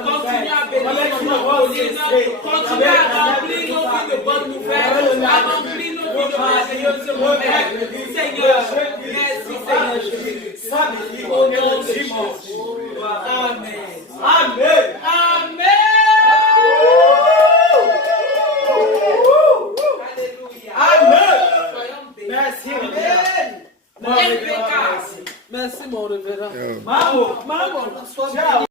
Continue à bénir notre Pauline. Continue à remplir nos vies de bonnes nouvelles. À remplir nos vies de merveilleuses nouvelles. Seigneur, merci Seigneur Jésus. Au nom de Jésus. Amen. Amen. Amen. Alléluia. Amen. Soyons bénis. Merci. Amen. Impeccable. Merci mon révérend. Maman. Ciao.